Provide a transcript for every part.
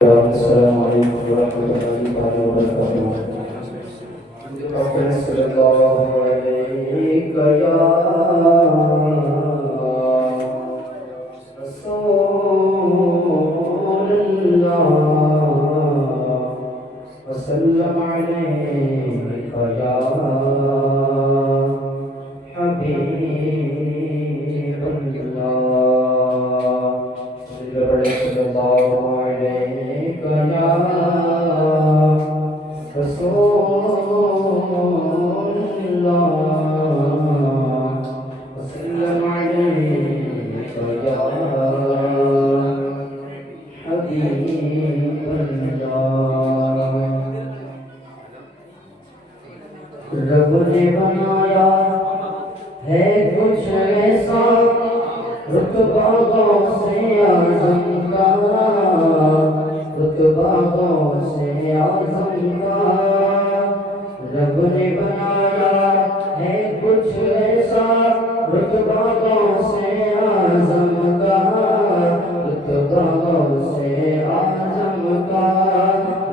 السلام عليكم ورحمة الله تعالى وبركاته. ربنا صل الله عليك يا رسول الله وسلم عليك يا حبيب الله صلى الله عليك يا رسول الله وسلم عليك يا حبيب الله. رب نے بنایا ہے کچھ ایسا رتبہ غوث اعظم کا، رتبہ غوث اعظم کا. رب نے بنایا ہے کچھ ایسا رتبہ غوث اعظم کا، رتبہ غوث اعظم کا.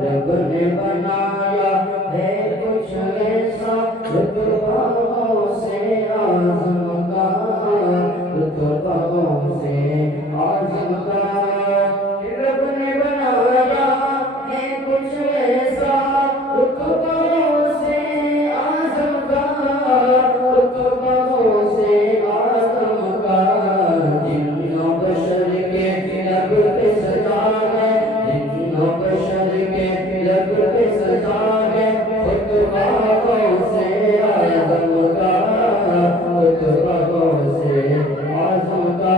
رب نے بنایا ہے کچھ ایسا رتبہ غوث اعظم کا، رتبہ غوث اعظم کا. رب نے بنایا ہے کچھ ایسا رتبہ غوث اعظم کا، رتبہ غوث اعظم کا. جن و بشر کے لب پہ سجا ہے، جن و بشر کے لب پہ سجا ہے رتبہ غوث اعظم کا، رتبہ غوث اعظم کا.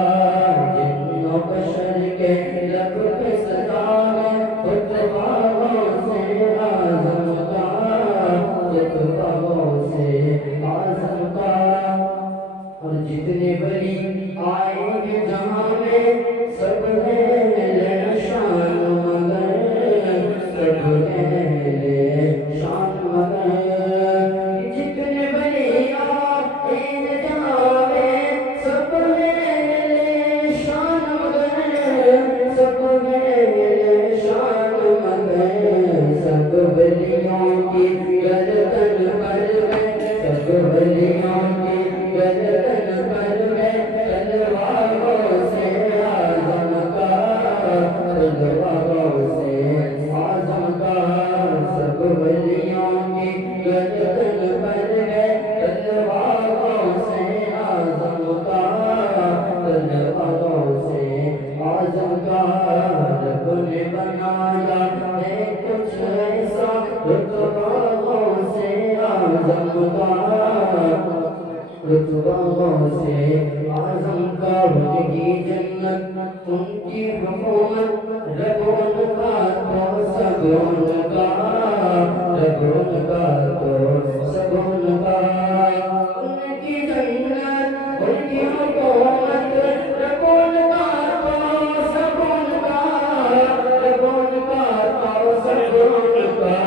جن و بشر کے لب پہ سجا ہے رتبہ غوث اعظم کا، رتبہ غوث اعظم کا. اور جتنے ولی آئیں گے جہاں میں سب اہل شان مگر، سب اہل شان مگر. جتنے ولی آئیں گے جہاں میں سب اہل شان مگر، سب اہل شان مگر. سب ولیوں کی گردن پر ہے، سب ولیوں کی گردن پر ہے تلوار غوث اعظم کا، تلوار غوث اعظم کا. سب ولیوں کی گردن پر ہے تلوار غوث اعظم کا، تلوار غوث اعظم کا. رب نے بنایا ہے کچھ ایسا رتبہ غوث اعظم کا، رتبہ غوث اعظم کا. ان کی جنت ان کی حکومت رب ان کا تو سب ان کا، رب ان کا تو سب ان کا. ان کی جنت ان کی حکومت رب ان کا تو سب ان کا، رب ان کا تو سب ان کا.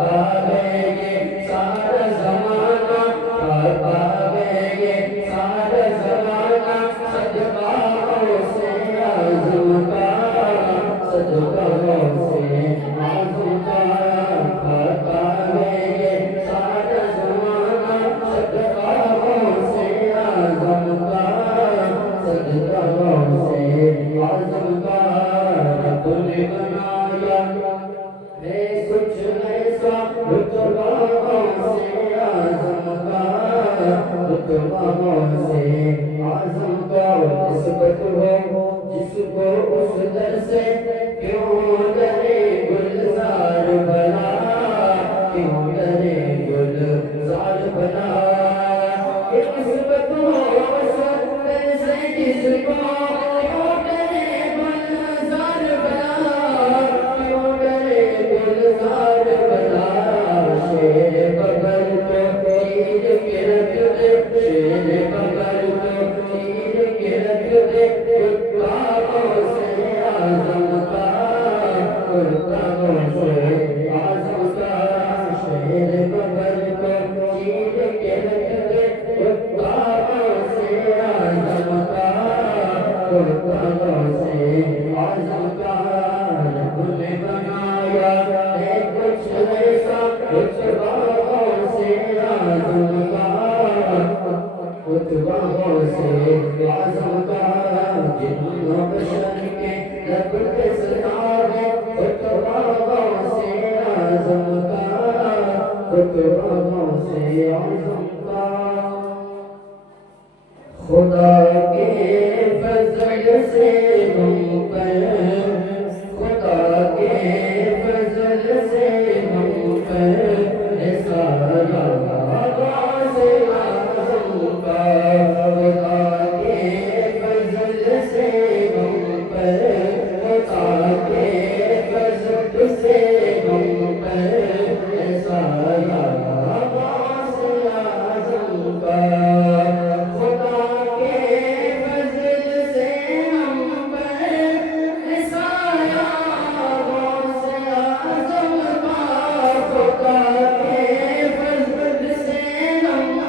آگے یہ سارا زمانہ، آگے یہ سارا زمانہ صدقہ غوث اعظم کا، صدقہ غوث اعظم کا. آگے یہ سارا زمانہ صدقہ غوث اعظم کا، صدقہ غوث اعظم کا. رب نے بنایا ہے کچھ ایسا رتبہ غوث اعظم کا، رتبہ غوث اعظم کا. نسبت ہو جس کو اس در سے کیوں ڈرے گلزار بنا، کیوں ڈرے گلزار بنا. نسبت ہو اس در سے جس کو کیوں ڈرے گلزار بنا، کیوں ڈرے فرمایا ہے کچھ ایسا اتباعوں سے اعظم کا اتباعوں سے اعظم کا جن و بشر کے رب کے سردار ہے اتباعوں سے اعظم کا اتباعوں سے اعظم کا خدا کے فضل سے ہم پر خدا کے فضل سے ہم پر سارا آغاز اعظم کا خدا کے فضل سے ہم پر خدا کے فضل سے ہم پر سارا آغاز اعظم کا خدا کے فضل سے ہم پر خدا کے فضل سے ہم پر سارا آغاز اعظم کا خدا کے فضل سے ہم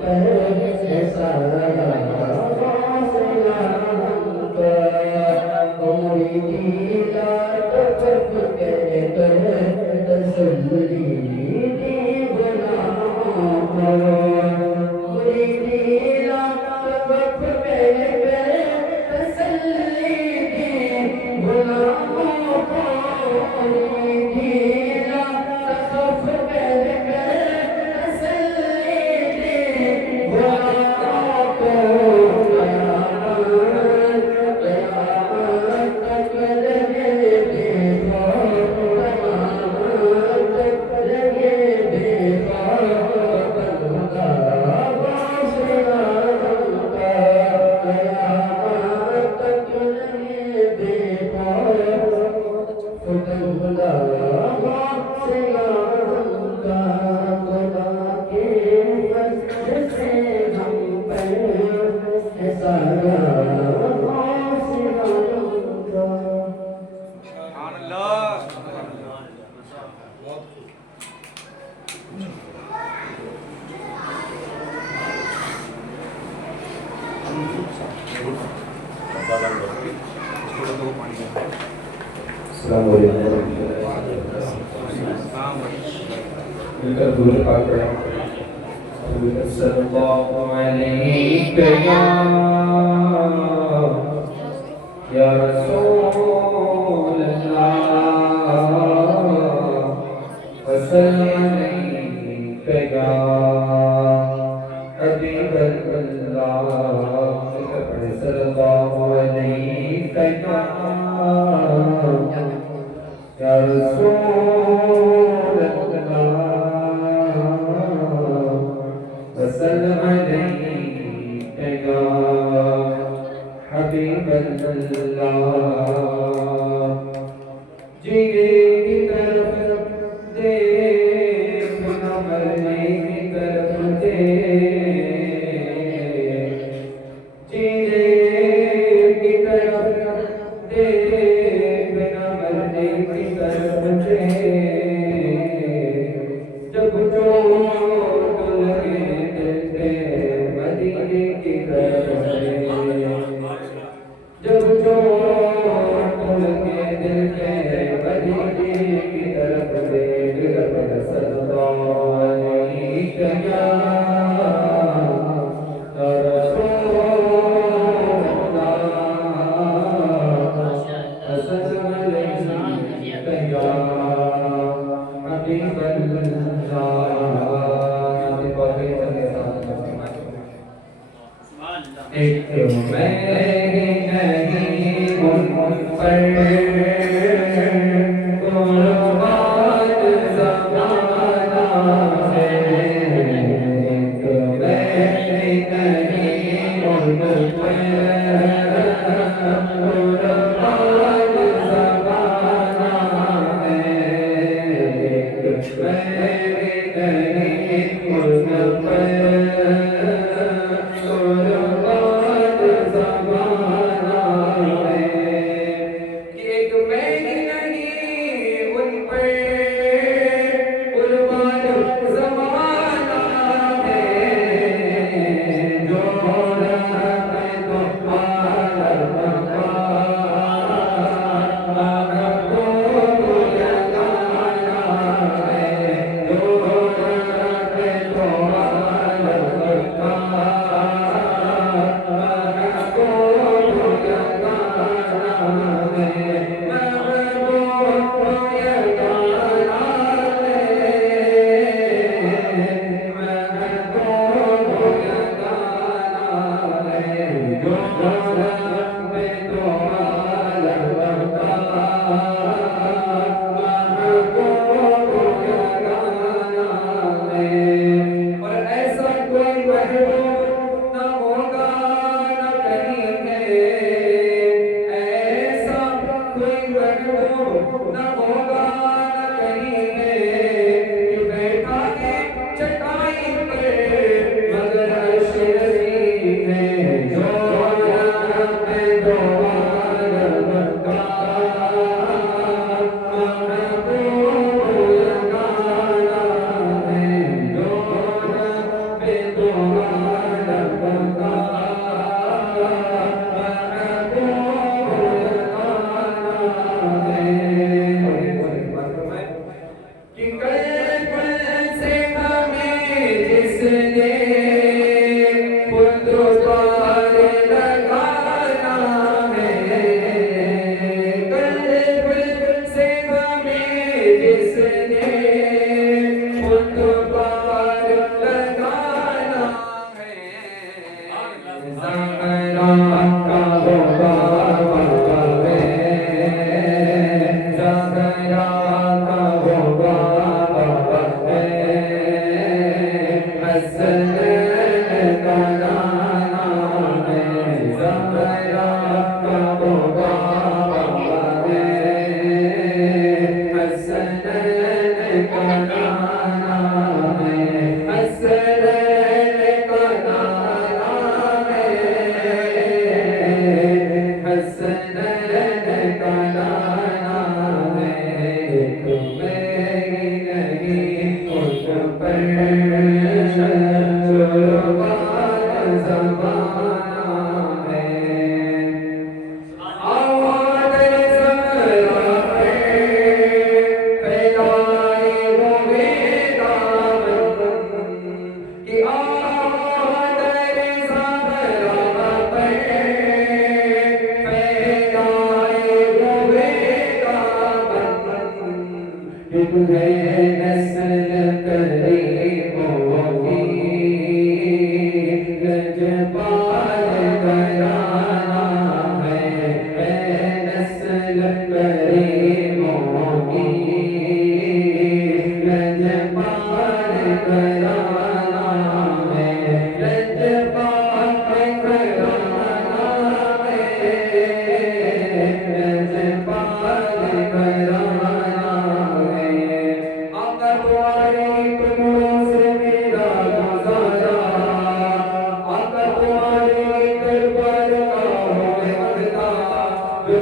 پر سارا آغاز اعظم کا عمری کی لا تکف کہہ کر ملکر درود پاک پڑھیں. صلی اللہ علیہ یا رسول اللہ وسلم علیک یا حبیب اللہ. ملکر پڑھیں. صلی اللہ علیہ یا رسول وسلم علیک یا حبیب اللہ. جینے کی طرف دیکھ نہ مرنے کی طرف دیکھ. جینے کی طرف دیکھ نہ مرنے کی طرف دیکھ. جب جو جب جو پل کے دل کے مدینے کی طرف دیکھ. صلی اللہ علیہ یا رسول اللہ وسلم علیک یا حبیب اللہ. ایک میں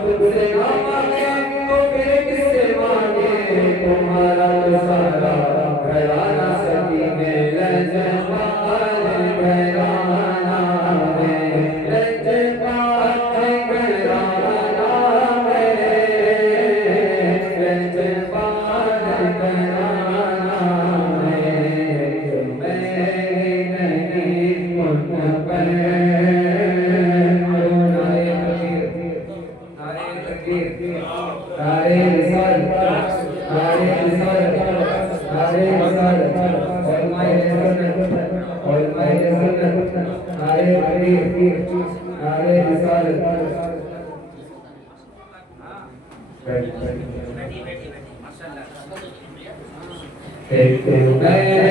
تم سے نہ مانگے تو پھر کس سے مانگے تمہارا تو سارا گھرانہ سکی میں لجپال گھرانہ ہے لجپال گھرانہ ہے لجپال گھرانہ ہے میں نہیں منتظر نعرے رسالت نعرے رسالت نعرے رسالت علماء سنت علماء سنت نعرے تکبیر نعرے رسالت ایک نہیں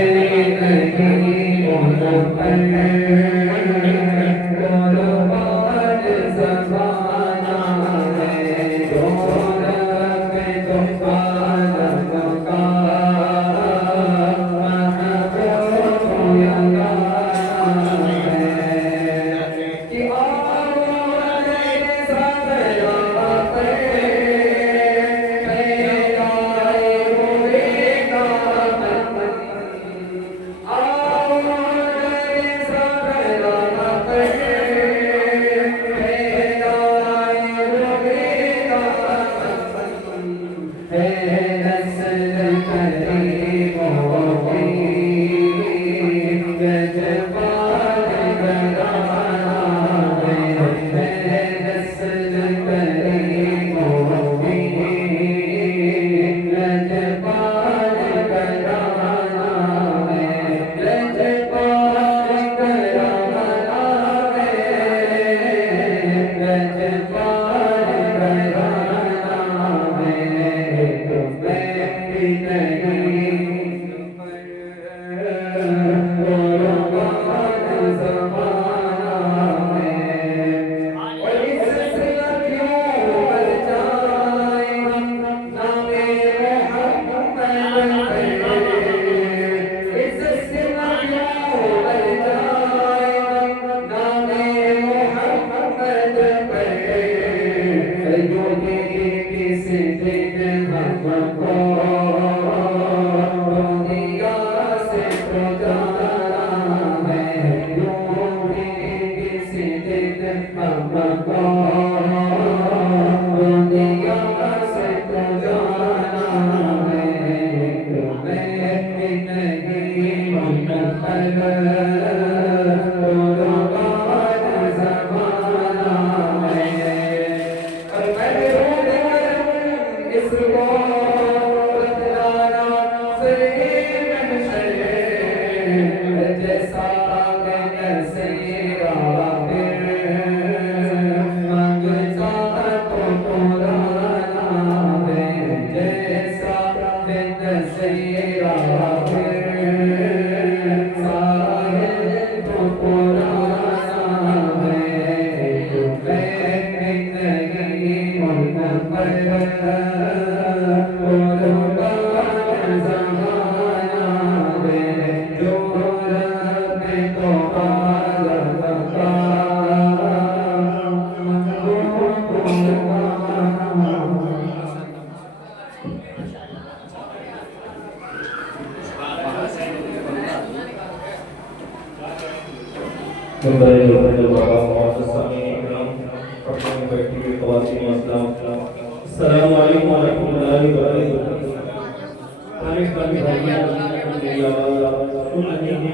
السلام علیکم ورحمۃ اللہ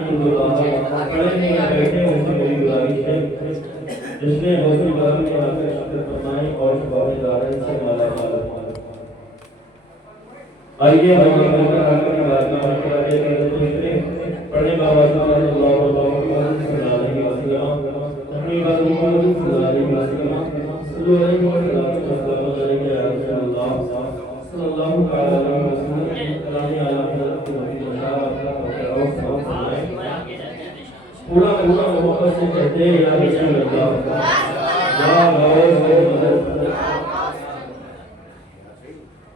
وبرکاتہ۔ جس نے حوصل بازی میں آ کر شرکت فرمائی اور شفاف دارین سے مالا مال آئیے ہم مل کر آخر کی بات میں مشورہ کے پڑھنے کا واسطہ اللہ صلی اللہ علیہ وسلم اپنی بات محمد صلی اللہ علیہ وسلم صلی اللہ علیہ وسلم صلی اللہ علیہ وسلم کلامی عالم حضرت محمد پورا پورا محبت سے کہتے ہیں یا رسول اللہ یا غوث مدد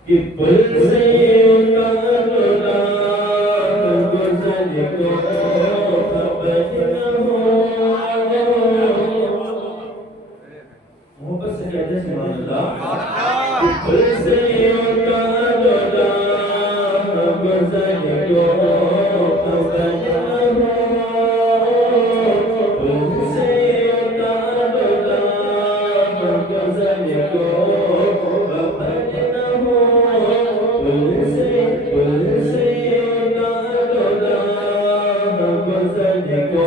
کہ بل سے اترنا گزر کو خبر نہ ہو محبت سے کہتے ہیں سبحان اللہ پھر سے اتارنا غزل کو غزل پھر سے اتارنا غزل کو غزل پھر سے اتارنا غزل کو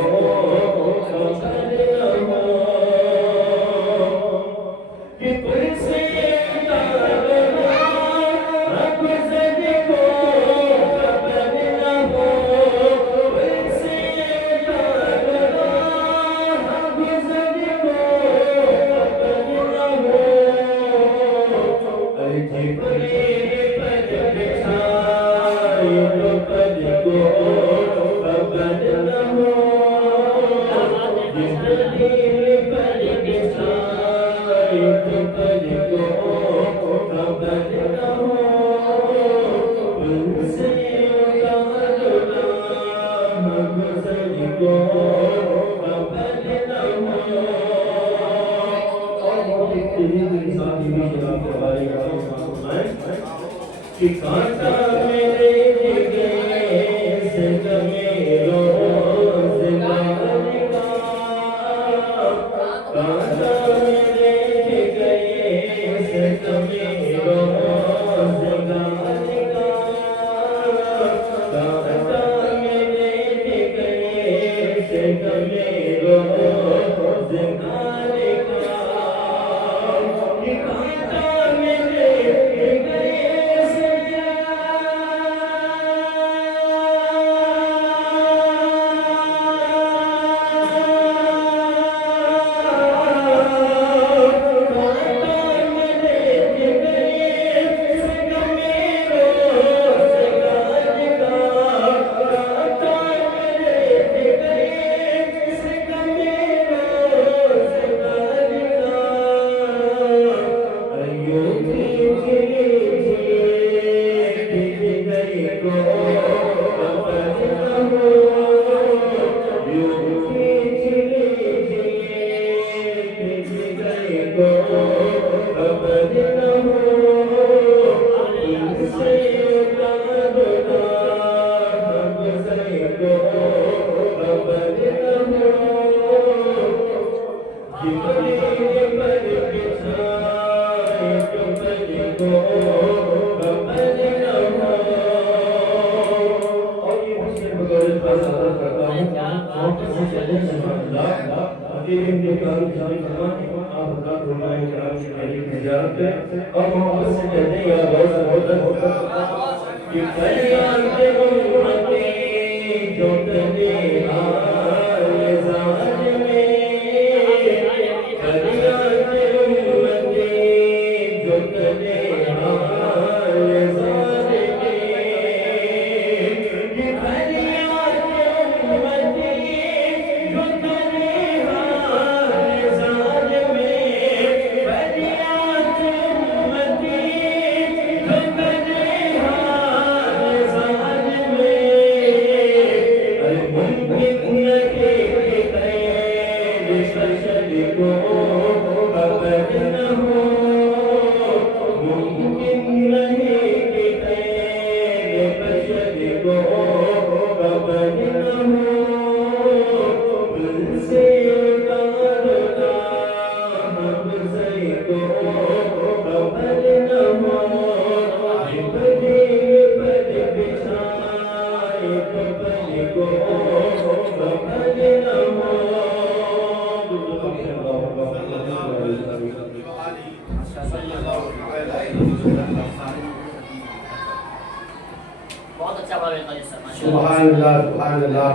سبحان اللہ سبحان اللہ.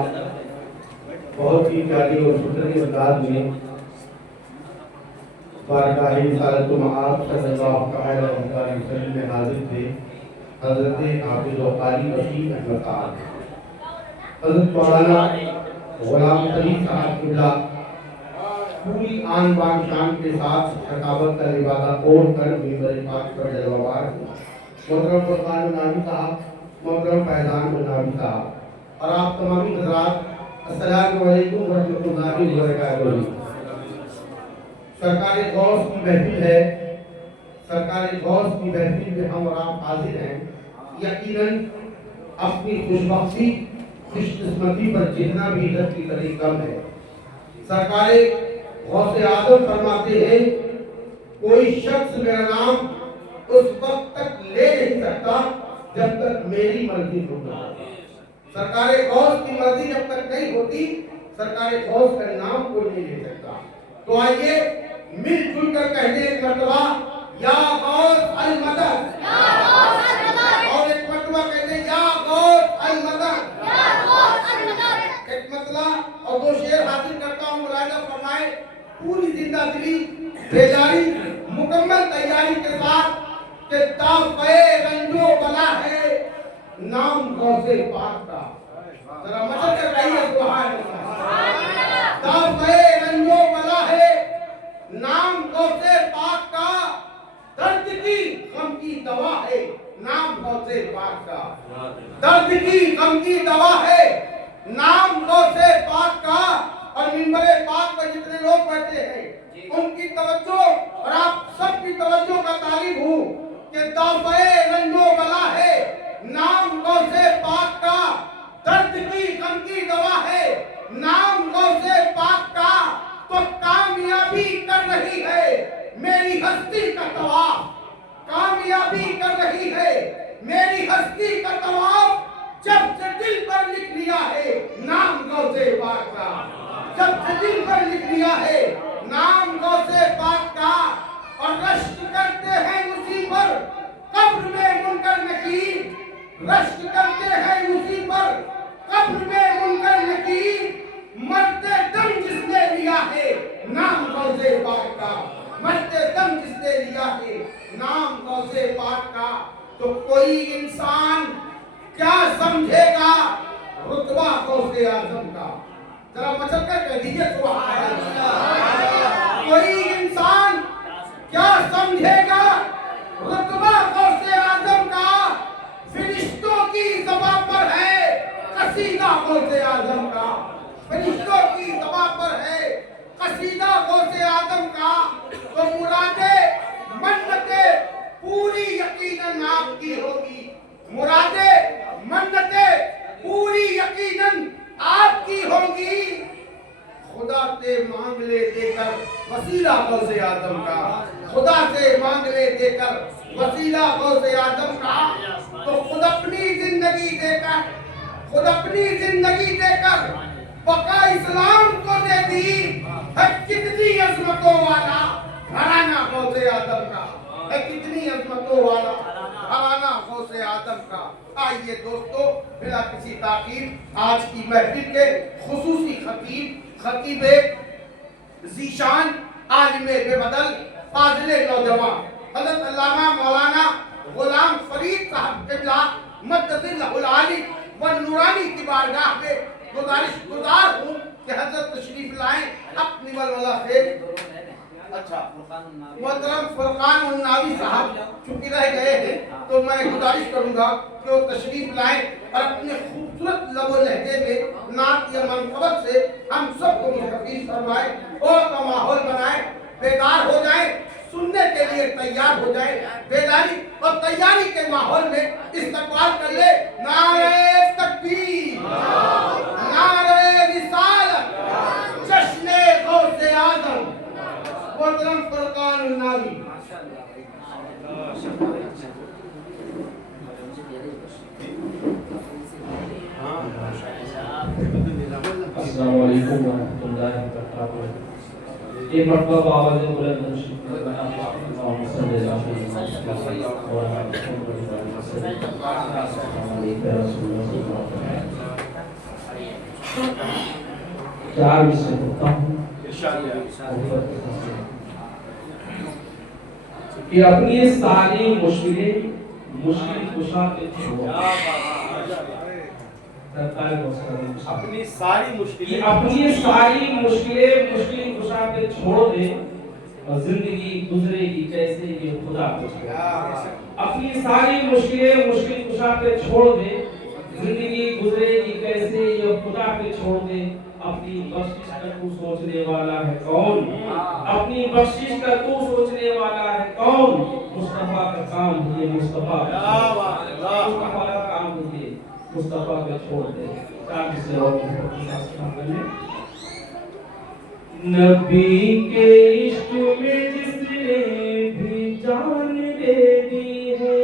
بہت ہی پیاری اور ستھرے انداز میں بارگاہ رسالت مآب صلی اللہ علیہ وسلم میں حاضر تھے حضرت حافظ و قاری وسیم احمد صاحب. حضرت مولانا غلام سلیم صاحب قبلہ پوری آن بان شان کے ساتھ ثقافت کا لبادہ اوڑھ کر منبر پاک پر جلوہ بار ہوئے. محترم فرقان نامی صاحب, محترم فیضان نامی صاحب اور آپ تمامی حضرات, السلام علیکم ورحمۃ اللہ وبرکاتہ. सरकार गौस की महफिल है, सरकार गौस की महफिल में हम और आप हाजिर हैं। यकीनन अपनी खुशबख्ती खुशकिस्मती पर जितना भी इज्जत की कदर कम है। सरकार गौस आजम फरमाते हैं, कोई शख्स मेरा नाम उस वक्त तक ले नहीं सकता जब तक मेरी मर्जी हो ना। सरकार गौस की मर्जी जब तक नहीं होती, सरकार गौस का नाम कोई नहीं ले सकता। तो आइए मिलजुल कर कहते एक मर्तबा या गौस अल मदद, या गौस अल मदद, और एक मर्तबा कहते या गौस अल मदद, या गौस अल मदद। एक मतला और दो शेर हासिल करता हूँ। मुलाहिजा फरमाए, पूरी जिंदा दिली बेजारी मुकम्मल तैयारी के साथ कि ताफ़े रंजो बला है नाम गौसे पाक का। जरा मदद कर कहिए सुभान अल्लाह। ताफ़े रंजो बला है नाम गौसे पाक का, दर्द की गम की दवा है नाम गौसे पाक का, दर्द की गम की दवा है नाम गौसे पाक का। और मिंबरे पाक पर जितने लोग बैठे हैं उनकी तवज्जो और आप सबकी तवज्जो का तालिब हूँ कि ताफ़े रंजो बला है नाम गौसे पाक का, दर्द की गम की दवा है नाम गौसे पाक का। तो कामयाबी कर रही है मेरी हस्ती का तवाफ, कामयाबी कर रही है मेरी हस्ती का तवाफ, जब से दिल पर लिख लिया है नाम गौसे पाक का, जब से दिल पर लिख लिया है नाम गौसे पाक का। और रश्क करते हैं उसी पर कब्र में मुनकर नकीर, रश्क करते हैं उसी पर कब्र में मुनकर नकीर, मरते दम जिसने लिया है नाम गौसे पाक का, मरते दम जिसने लिया है नाम गौसे पाक का। तो कोई इंसान क्या समझेगा रुतबा गौसे आजम का, जरा मचल कर कह दीजिए सुभान अल्लाह। कोई इंसान क्या समझेगा रुतबा गौसे आजम का, फरिश्तों की ज़बान पर है कसीदा गौसे आजम का, फरिश्तों की ज़बान पर है कसीदा गौसे आजम का। तो मुरादे मन्नते पूरी यकीनन आपकी होगी, मुरादे मन्नते पूरी यकीनन आपकी होगी। खुदा से मांग ले देकर वसीला गौसे आजम का, खुदा से मांग ले देकर वसीला गौसे आजम का। तो खुद अपनी जिंदगी देकर, खुद अपनी जिंदगी देकर बका इस्लाम को दे दी है, कितनी अजमतों वाला घराना गौसे आजम का है, कितनी अजमतों वाला घराना गौसे आजम का। आइए दोस्तों, बिना किसी ताकीद आज की महफिल के खुसूसी खतीब ज़ीशान आलिम बेबदल फाज़िले नौजवान हज़रत अल्लामा मौलाना गुलाम फरीद साहब क़िबला मद्ददिल्लाहुल आली व नूरानी की बारगाह में गुज़ार हूँ कि हज़रत तशरीफ लाएं अपनी वलवला से। अच्छा, मोहतरम फुरकान उन्नावी साहब चूंकि रह गए हैं तो मैं गुजारिश करूंगा कि वो तशरीफ लाएं और अपने खूबसूरत लबो लहजे में नात या मनक़बत से हम सबको मुस्तफ़ीज़ फरमाएं और का माहौल बनाएं, बेदार हो जाएं, सुनने के लिए तैयार हो जाएं, बेदारी और तैयारी के माहौल में इस्तक़बाल कर ले। नारे तकबीर, नारे रिसालत, जश्ने गौसे आज़म मोहतरम फुरकान उन्नावी। अस्सलामु अलैकुम व रहमतुल्लाहि व बरकातहू। एक मरतबा आवाज़ बुलंद नशीद चार विषय होता हूँ कि अपनी सारी मुश्किल कुशा पे छोड़ो, अपनी सारी मुश्किलें मुश्किल कुशा पे छोड़ दे और जिंदगी गुजरेगी कैसे ये खुदा को छोड़। अपनी सारी मुश्किल कुशा पे छोड़ दे, जिंदगी गुजरेगी कैसे ये खुदा पे छोड़ दे। अपनी अपनी बख्शिश का तू सोचने वाला है कौन? अपनी बख्शिश का तू सोचने वाला है कौन? मुस्तफा का काम ये मुस्तफा मुस्तफा का काम ये मुस्तफा पे छोड़ दे। किसी और नबी के इश्क में जिसने भी जान दे दी है।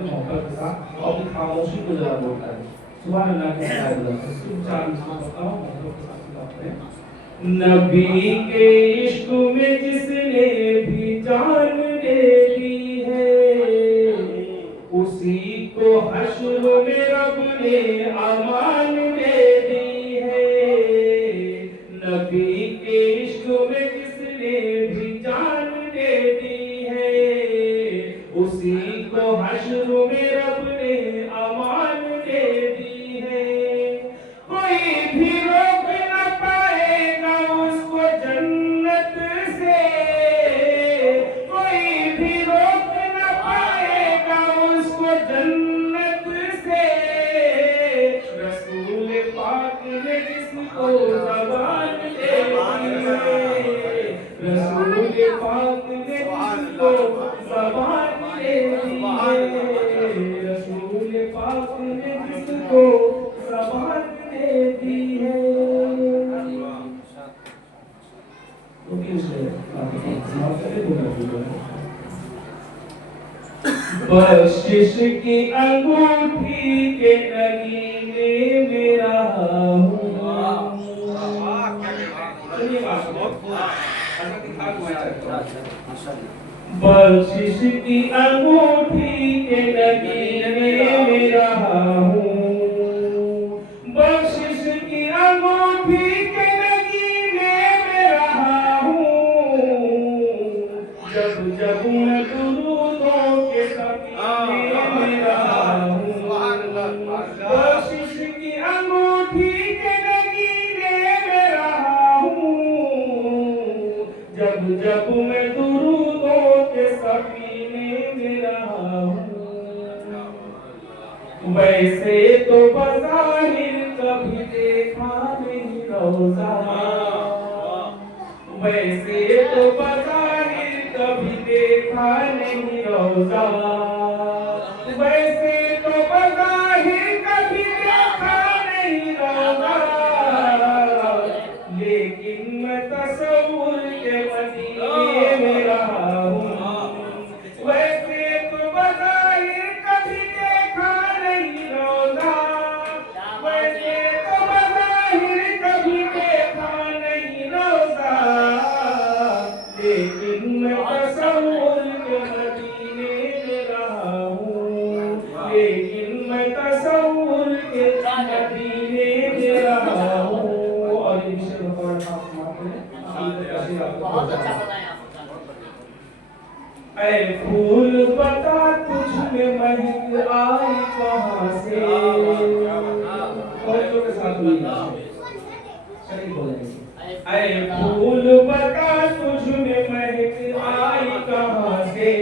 मोहब्बत के साथ अपनी खामोशी को जरा बोलता है। सुभान अल्लाह के साथ नबी के इश्क में जिसने भी जान दे दी है, उसी को हश्र में रब ने अमान दे दी है। नबी के इश्क में जिसने भी जान दे दी है, उसी को हश्र में रब ने अमान दे दी है। कोई भी रोक न पाएगा उसको जन्नत से, कोई भी रोक न पाएगा उसको जन्नत से। रसूल पाक ने जिसको ज़बान दे दी है, रसूल पाक ने जिसको ज़बान दे दी है, रसूल पाक ने जिसको ज़बान दे दी है। बख्शिश की अंगूठी के नगीने में रहा हूँ। बख्शिश की अंगूठी के नगीने में रहा हूँ, बख्शिश की अंगूठी के नगीने में रहा हूँ। जब जब मैं दुरूदों के सकीने में रहा हूँ, बख्शिश की अंगूठी के नगीने में रहा हूँ। जब जब मैं दुरूदों के सकीने में रहा हूँ। वैसे तो बज़ाहिर कभी देखा नहीं रोज़ा, वैसे तो बज़ाहिर कभी देखा नहीं रोज़ा, वैसे तो बज़ाहिर कभी देखा नहीं रोज़ा। लेकिन मैं तसव्वुर के मदीने में रहा हूँ। वैसे तो बज़ाहिर कभी देखा नहीं रोज़ा, वैसे तो बज़ाहिर कभी देखा नहीं रोज़ा। लेकिन मैं तसव्वुर के मदीने में रहा हूँ, लेकिन मैं तसव्वुर के मदीने में रहा हूँ। और ये विषय बहुत अच्छा बताया। ऐ फूल बता तुझ में महक आई कहाँ से। औरतों के साथ सही बोलेंगे। ऐ फूल बता तुझ में महक आई कहाँ से,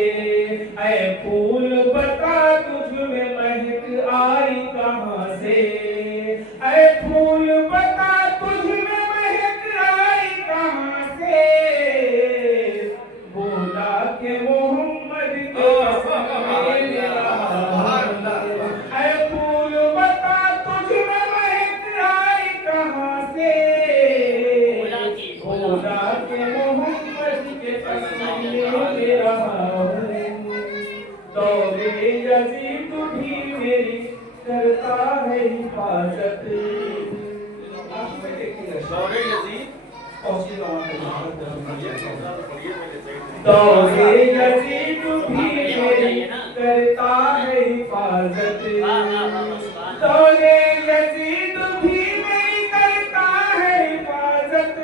ऐ फूल बता तुझ में महक आई कहाँ से, ऐ फूल बता तुझ में महक आई कहाँ से। बोला के मोहम्मद के पसीने में रहा हूँ। ऐ फूल बता तुझ में महक आई कहाँ से। बोला के मोहम्मद के पसीने में रहा हूँ। दौरे यजीद भी मेरी करता है हिफाजत। दौरे यजीद दौरे यजीद भी मेरी करता है हिफाजत। दौरे यजीद भी मेरी करता है हिफाजत।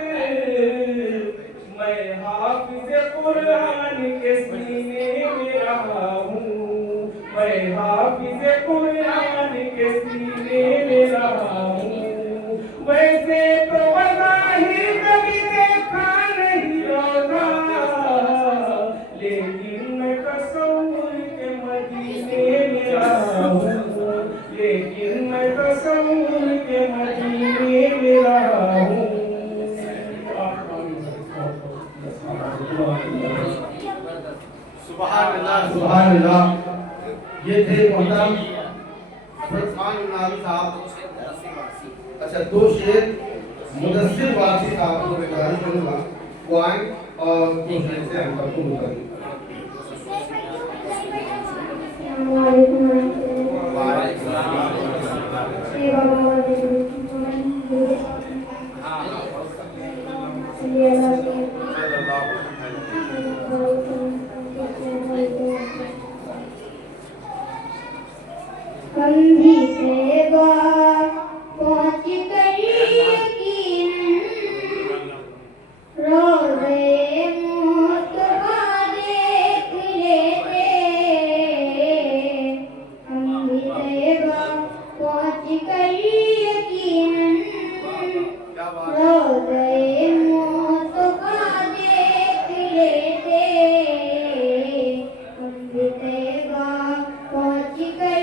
मैं हाफिज़ कुरान के सीने में रहा हूँ, मैं हाफिज़ कुरान के सीने में रहा हूँ। वैसे तो बज़ाहिर कभी देखा नहीं रोज़ा, लेकिन मैं तसव्वुर के मदीने में रहा हूँ, लेकिन मैं सुभान अल्लाह। सुभान अल्लाह। ये थे मोहतरम फरमान नाज़ी साहब। अच्छा, दो शेर मुदस्सिर वासी साहब को मैं गुजारिश करूंगा वो आए और दो शेर से हम सबको मुताबिक हम भी सेवा पहुँच कर यकीन रोज़े मुस्तफा देख लेते। हम भी सेवा पहुँच कर यकीन रोज़े मुस्तफा देख लेते। हम भी सेवा पहुँच कर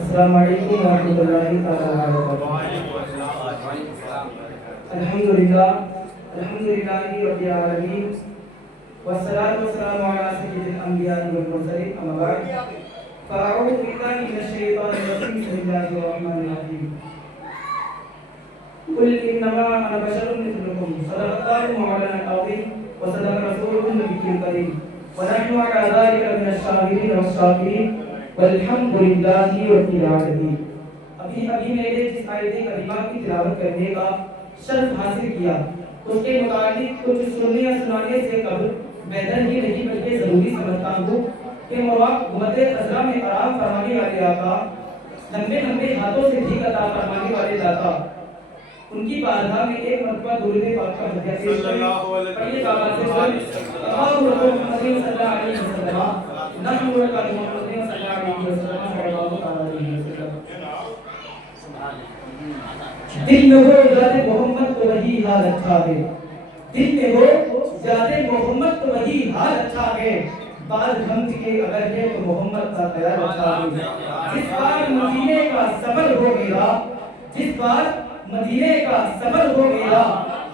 अस्सलाम वालेकुम व रहमतुल्लाहि व बरकातहू। अल्हम्दुलिल्लाहि रब्बिल आलमीन वस्सलातु वस्सलामु अला सय्यिदिल अंबिया'i वल मुरसलीन अम्मा बाद फ़अऊज़ु बिल्लाहि मिनश शैतानिर रजीम बिस्मिल्लाहिर रहमानिर रहीम कुल इन्नमा अना बशरुम मिथलुकुम सदक़ल्लाहु मौलाना अज़ीम व सदक़ रसूलुहुन नबिyyul करीम व नहनु अला ज़ालिका मिनश शाहिदीन वश-शाकिरीन वल्हम्दुलिल्लाहि रब्बिल आलमीन। अभी मैंने जिस आयत करीमा की तिलावत करने का शर्फ हासिल किया उसके मुताबिक कुछ सुनने या सुनाने से कबल बेहतर ही नहीं बल्कि जरूरी समझता हूँ कि मुवक्किल अज़रा में आराम फरमाने वाले आका, लंबे लंबे हाथों से भीख अता फरमाने वाले दाता, उनकी बारगाह में एक मरतबा दुरूद पाक का हदिया पेश करें। पढ़िए बाबा से अल्लाहु मुहम्मद सल्लल्लाहु अलैहि वसल्लम नहनु व मुहम्मद सल्लल्लाहु अलैहि वसल्लम। दिल में हो जाते मोहम्मद तो वही हाल अच्छा है, दिल में हो जाते मोहम्मद तो वही हाल अच्छा है, बाल हम के अगर है तो मोहम्मद का ख्याल अच्छा है। जिस बार मदीने का सफर हो मेरा, जिस बार मदीने का सफर हो मेरा,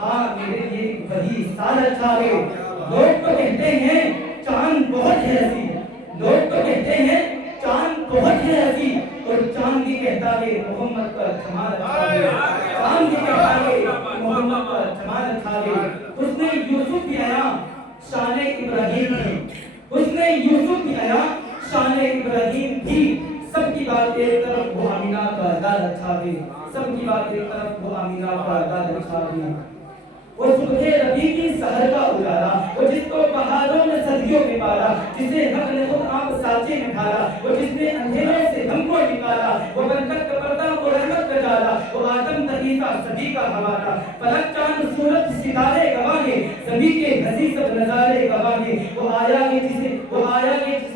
हाँ मेरे लिए वही साल अच्छा है। लोग तो कहते हैं चांद बहुत है हंसी, लोग तो कहते हैं चांद बहुत है हंसी, और चांद भी कहता है मोहम्मद का जमाल अच्छा है। चांद भी कहता है मोहम्मद का जमाल अच्छा है। उसने यूसुफ भी आया शान इब्राहिम थी, उसने यूसुफ भी आया शान इब्राहिम थी। सबकी बात एक तरफ वो आमीना का दाद अच्छा है, सबकी बात एक तरफ वो आमीना का दाद अच्छा है। وہ صبح ربی کی سحر کا اجالا، وہ جس کو بہاروں میں صدیوں میں پالا، جسے حق نے خود آپ سانچے میں ڈھالا، وہ جس نے اندھیرے سے ہم کو نکالا، وہ برکت کا پردہ، وہ رحمت کا جالا، وہ آدم تقیقہ سبھی کا حوالہ، فلک چاند سورج ستارے گواہے، سبھی کے ہنسی سب نظارے گواہے، وہ آیا کہ جس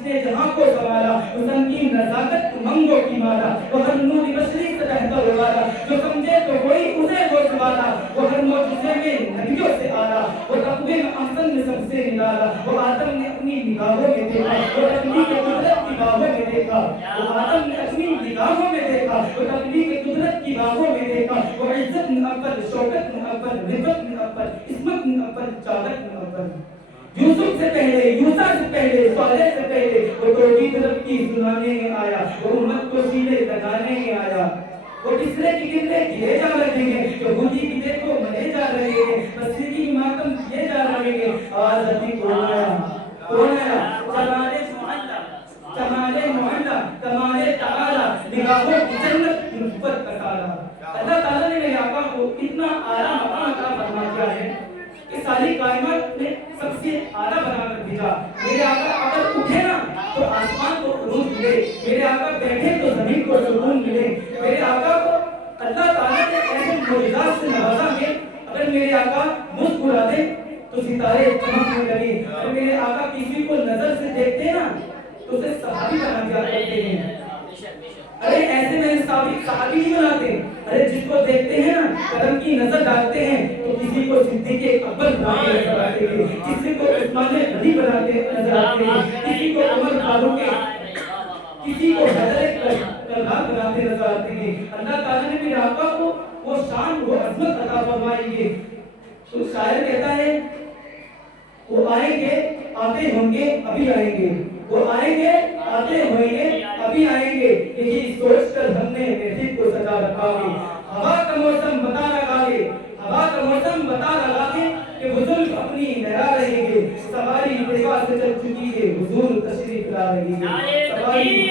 نے جہاں کو سنبھالا، حسن کی نزاکت منگوں کی مالا، وہ ہر نور بشری سے بہتر والا، جو سمجھے تو کوئی اسے وہ سنبھالا، وہ ہر معجزے میں نبیوں سے آلا، وہ تقوی میں احسن میں سب سے نرالا، وہ آدم نے اپنی نگاہوں میں دیکھا، وہ تقوی کے قدرت کی باہوں میں دیکھا، وہ آدم نے اپنی نگاہوں میں دیکھا، وہ تقوی کے قدرت کی باہوں میں دیکھا، وہ عزت میں اول، شوکت میں اول، رفت میں اول، عصمت میں اول، چادت میں اول، یوسف سے پہلے، یوسا سے پہلے، صالح سے پہلے، وہ توحید رب کی سنانے میں آیا، وہ امت کو سینے لگانے میں آیا، وہ کسرے کی گرے کیے جا رہے ہیں، یہودی کی دیکھو مرے جا رہے ہیں، مسیحی کی ماتم کیے جا رہے ہیں، آج ابھی کون آیا جمال محلہ کمال تعالی، نگاہوں کی جنت نبوت کا تالا۔ اللہ تعالیٰ نے میرے آقا کو اتنا اعلیٰ مقام عطا فرما دیا ہے کہ ساری کائنات نے سب سے اعلیٰ بنا کر بھیجا۔ میرے آقا اگر اٹھے نا تو آسمان کو عروج ملے، میرے آقا بیٹھے تو زمین کو سکون ملے، میرے آقا کو اللہ تعالیٰ نے ایسے معجزات سے نوازا ہے، اگر میرے آقا مسکرا دے تو ستارے چمکنے لگے، اگر میرے آقا کسی کو نظر سے دیکھتے ہیں نا تو اسے صحابی بنا دیا کرتے ہیں۔ ارے ایسے میں صحابی نہیں بناتے، ارے جس کو دیکھتے ہیں نا کرم کی نظر ڈالتے ہیں تو کسی کو صدیق اکبر بناتے نظر آتے ہیں، کسی کو عثمان غنی بناتے نظر آتے ہیں، کسی کو عمر فاروق، کسی کو حیدر کرار بناتے نظر آتے ہیں۔ اللہ تعالیٰ نے میرے آقا کو وہ شان، وہ عظمت عطا فرمائی ہے۔ تو شاعر کہتا ہے وہ آئیں گے آتے ہوں گے ابھی آئیں گے، وہ آئیں گے آتے ہوئیں گے ابھی آئیں گے، یہی سوچ کر ہم نے محفل کو سجا رکھا ہے۔ ہوا کا موسم بتا لگا گے، ہوا کا موسم بتا لگا گے کہ بزرگ اپنی لہرا رہے گے، سواری دیوا سے چل چکی ہے، حضور تشریف لا رہی ہے، سواری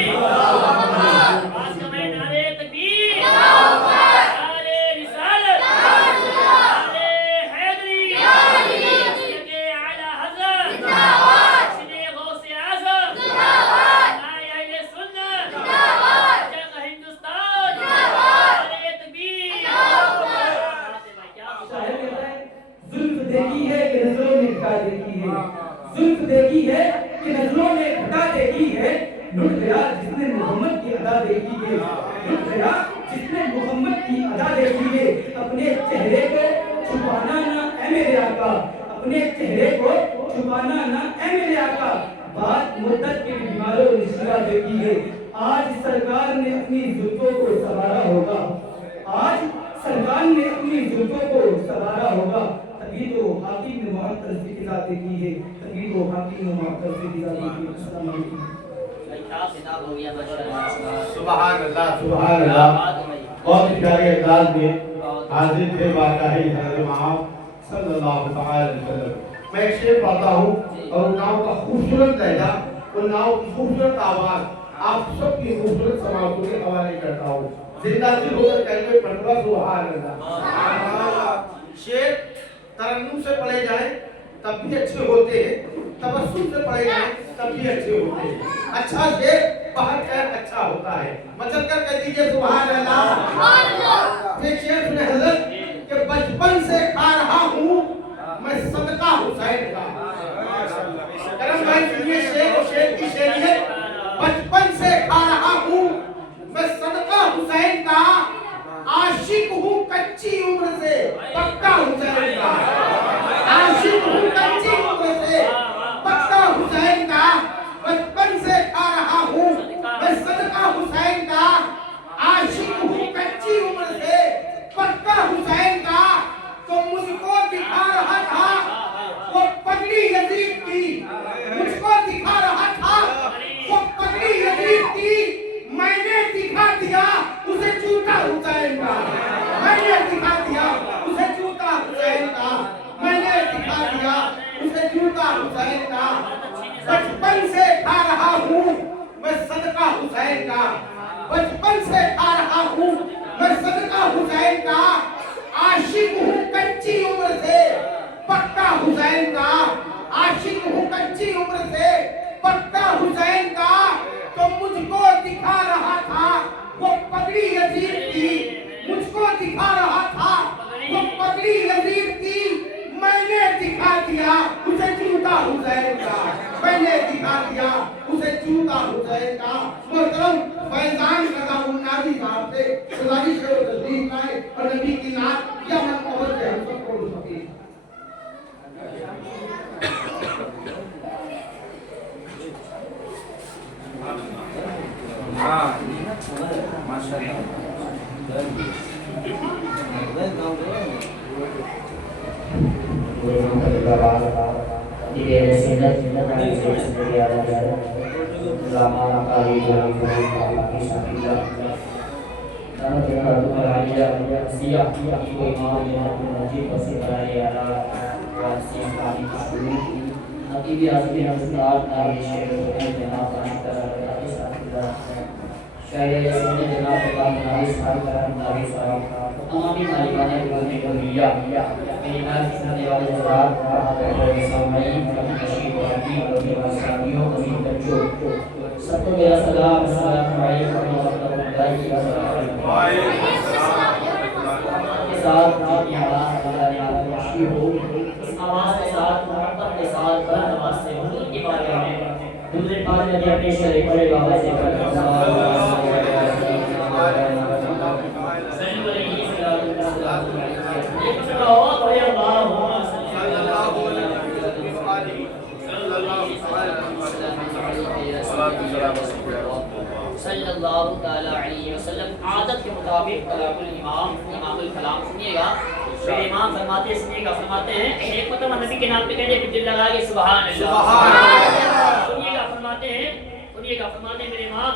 دیکھی ہے کہ نظروں نے گھٹا دیکھی ہے، لٹ گیا جس نے محمد کی ادا دیکھی ہے، لٹ گیا جس نے محمد کی ادا دیکھی ہے، اپنے چہرے کو چھپانا نہ اے میرے آقا، اپنے چہرے کو چھپانا نہ اے میرے آقا، بات مدت کے بیماروں نے شفا دیکھی ہے، آج سرکار نے اپنی زلفوں کو سنوارا ہوگا، آج سرکار نے اپنی زلفوں کو سنوارا ہوگا، تبھی تو حاکم نے محمد رضی کی ذات دیکھی ہے، تبھی تو حاکم نے محمد رضی کی ذات دیکھی ہے۔ السلام علیکم۔ سبحان اللہ، سبحان اللہ۔ بہت پیارے انداز میں حاضر تھے واقعہ حضرت محمد صلی اللہ علیہ وسلم۔ میں ایک شعر پڑھتا ہوں اور ان ناؤں کا خوبصورت لہجہ، ان ناؤں کی خوبصورت آواز آپ سب کی خوبصورت سماعتوں کے حوالے کرتا ہوں۔ زندہ دل ہو کر کہتے پڑھنا سبحان اللہ۔ شعر ترنم سے پڑھے جائیں تب بھی اچھے ہوتے ہیں، تبسم سے پڑھے جائیں تب بھی اچھے ہوتے ہیں۔ اچھا شعر پڑھ کر اچھا ہوتا ہے۔ مچل کر کہہ دیجئے سبحان اللہ۔ ایک شعر سنے حضرت کہ بچپن سے کھا رہا ہوں میں صدقہ حسین کا۔ کرم بھائی سنیے شعر و شعر کی شعریت۔ بچپن سے کھا رہا ہوں میں صدقہ حسین کا، عاشق ہوں کچی عمر سے پکا حسین کا، عاشق ہوں کچی عمر سے پکا حسین کا، بچپن سے کھا رہا ہوں میں صدقہ حسین کا، عاشق ہوں کچی عمر سے پکا حسین کا، تو مجھ کو دکھا رہا تھا وہ پگڑی یزید کی، مجھ کو دکھا رہا تھا وہ پگڑی یزید کی، میں نے دکھا دیا اسے جوتا حسین کا، میں نے دکھا دیا اسے جوتا حسین کا، میں نے دکھا دیا اسے جوتا حسین کا، بچپن سے کھا رہا ہوں میں صدقہ حسین کا، بچپن سے کھا رہا ہوں میں صدقہ حسین کا، عاشق ہوں کچی عمر سے Tidak sunnah Nabi sendiri ada ulama kali dalam bagi sahabat. Karena kita tuh ada siap ibu imam yang mengaji pasti ada wasi kami dulu. Nanti biasanya Ustaz dari Syekh Jenab antara sahabat. Saya sebenarnya Jenab dari sahabat dari sahabat. Kami kalimatnya dengan Indonesia. Dengan sebenarnya Ustaz dari samai kami kasih bagi bagi masyarakat kami terjun. Satu biasa assalamualaikum warahmatullahi wabarakatuh. साथ आवाज के साथ मोहब्बत के साथ बुलंद आवाज से हुजूर की बारगाह में दूसरे पास नबी अपने शरीफ बड़े बाबा से सल्लल्लाहु ताला अलैहि वसल्लम आदत के मुताबिक कलामुल इमाम इमामुल कलाम सुनिएगा। मेरे इमाम फरमाते सुनिएगा, फरमाते हैं एक मतलब नबी के नाम पे कहने पे दिल लगा के सुभान अल्लाह सुनिएगा, फरमाते हैं सुनिएगा, फरमाते हैं मेरे इमाम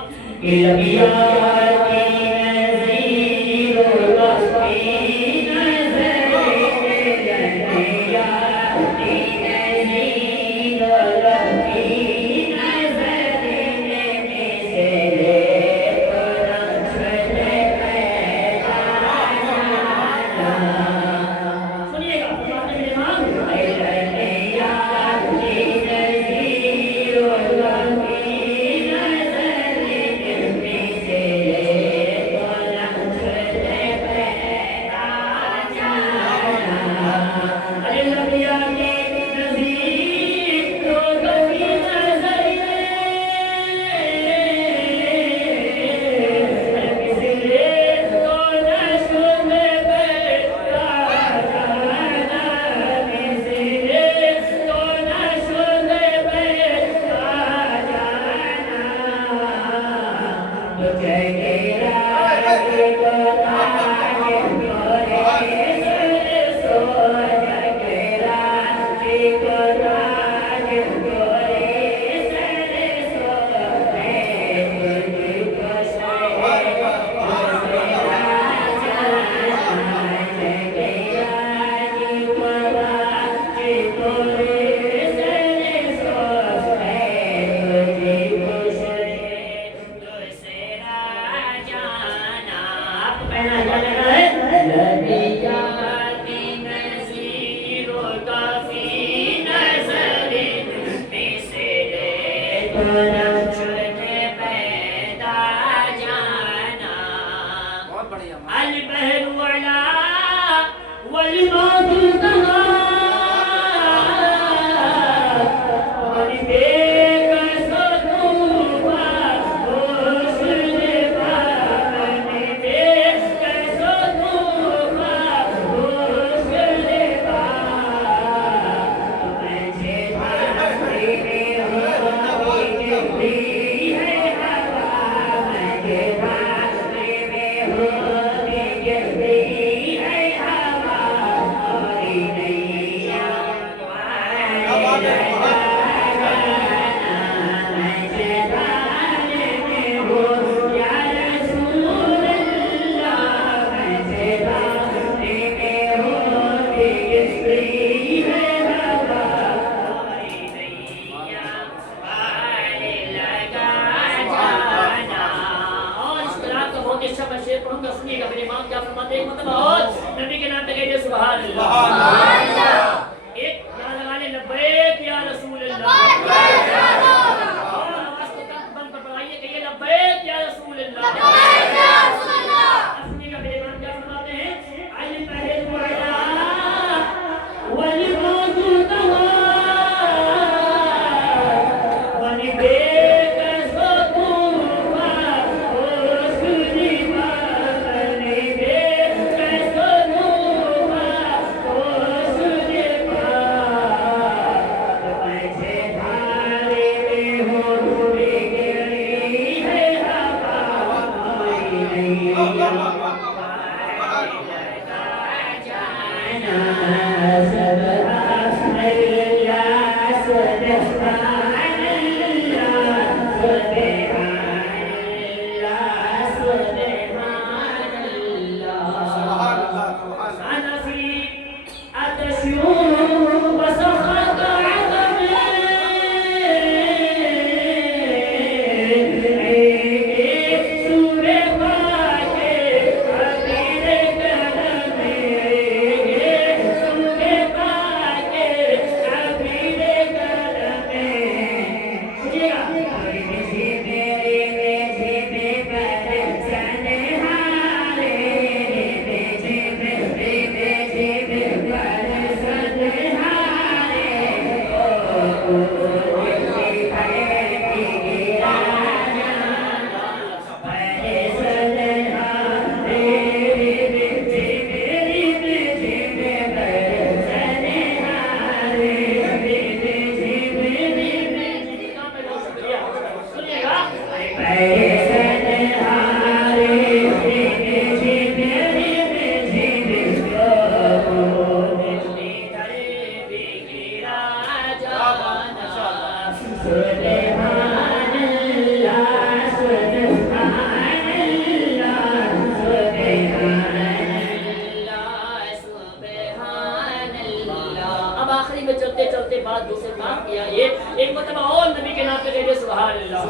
आगे चलते चलते बात दूसरे काम किया ये एक मतलब और नबी के नाम पे कह दे सुभान अल्लाह।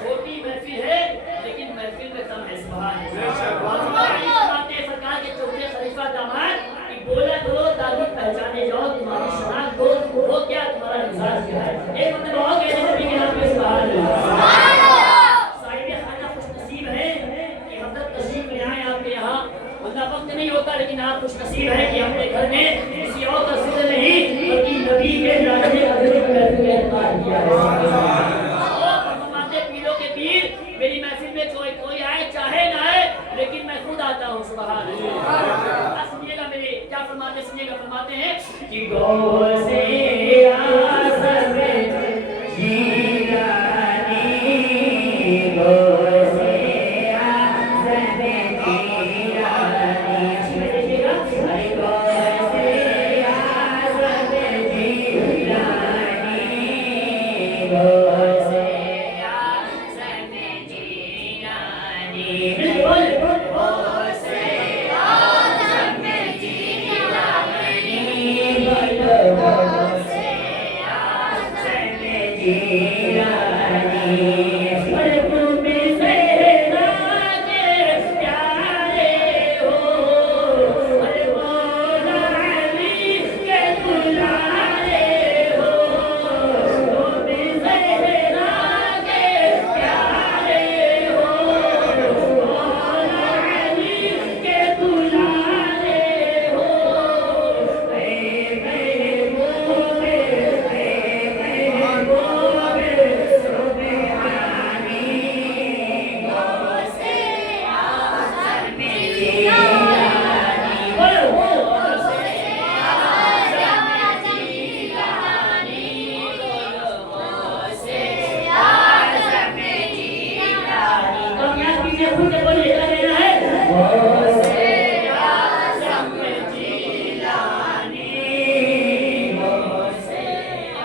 छोटी महफिल है लेकिन महफिल में दम है सुभान अल्लाह। सरकार के चौथे खलीफा दामाद कि बोला करो ताकि पहचाने जाओ तुम्हारी शनाख्त हो वो क्या तुम्हारा मिजाज क्या है। एक मतलब और कह दे नबी के नाम पे सुभान अल्लाह। साहिब खाना खुश नसीब है कि हजरत तशरीफ ले आए आपके यहाँ, वरना वक्त नहीं होता, लेकिन आप खुश नसीब है कि अपने घर में किसी और का जिक्र नहीं बल्कि नबी के राजे हजरत का इत्मीनान किया है। फरमाते पीरों के पीर मेरी महफिल में कोई आए चाहे ना आए लेकिन मैं खुद आता हूँ सुभान अल्लाह। सुनिएगा मेरे क्या फरमाते, सुनिएगा फरमाते हैं कि गौ से आसम जीरानी गौ से आसम जीरानी देखिएगा अरे गौ से आसम जीरानी गौ से आसम जीरानी बोल गौ से आसम जीरानी गौ से आसम जीरानी अरे तुम सहरा के प्यारे हो अरे मौला अली के दुलारे हो तुम सहरा के प्यारे हो मौला अली के दुलारे हो ऐ महबूब सुबहानी गौ से आसम जीरानी बोलो गौ से आसम जीरानी गौ से आसम जीरानी। कब याद कीजिए खुद से बोलिए क्या लेना है गौ से आसम जीरानी गौ से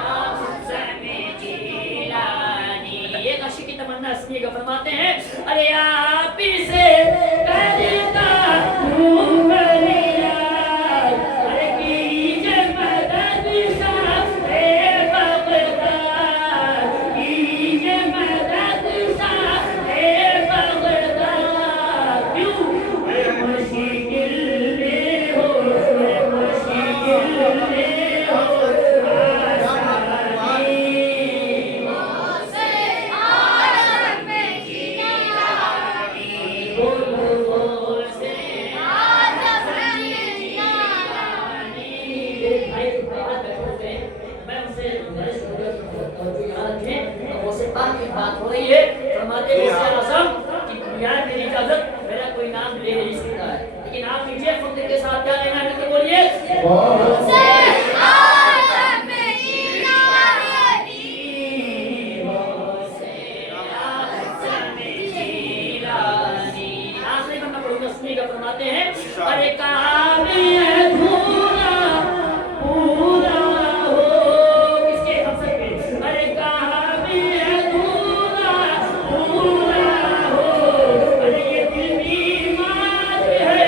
आसम जीरानी। एक आशिक की तमन्ना सुनिएगा फरमाते हैं अरे आप ही से करता हूँ फरियाद अरे कीजिए मदद साथे बगदाद कीजिए मदद साथे बगदाद क्यों अरे मुश्किल में हो अरे मुश्किल में हो आसानी बात हो रही है फरमाते हैं आज़म कि यार मेरी इजाजत मेरा कोई नाम ले नहीं सकता है लेकिन आप लीजिए खुद के साथ क्या लेना है तो बोलिए फरमाते हैं अरे काबिल धूरा पूरा हो किसके हम सब पे अरे काबिल धूरा पूरा हो अरे ये दिल बीमार है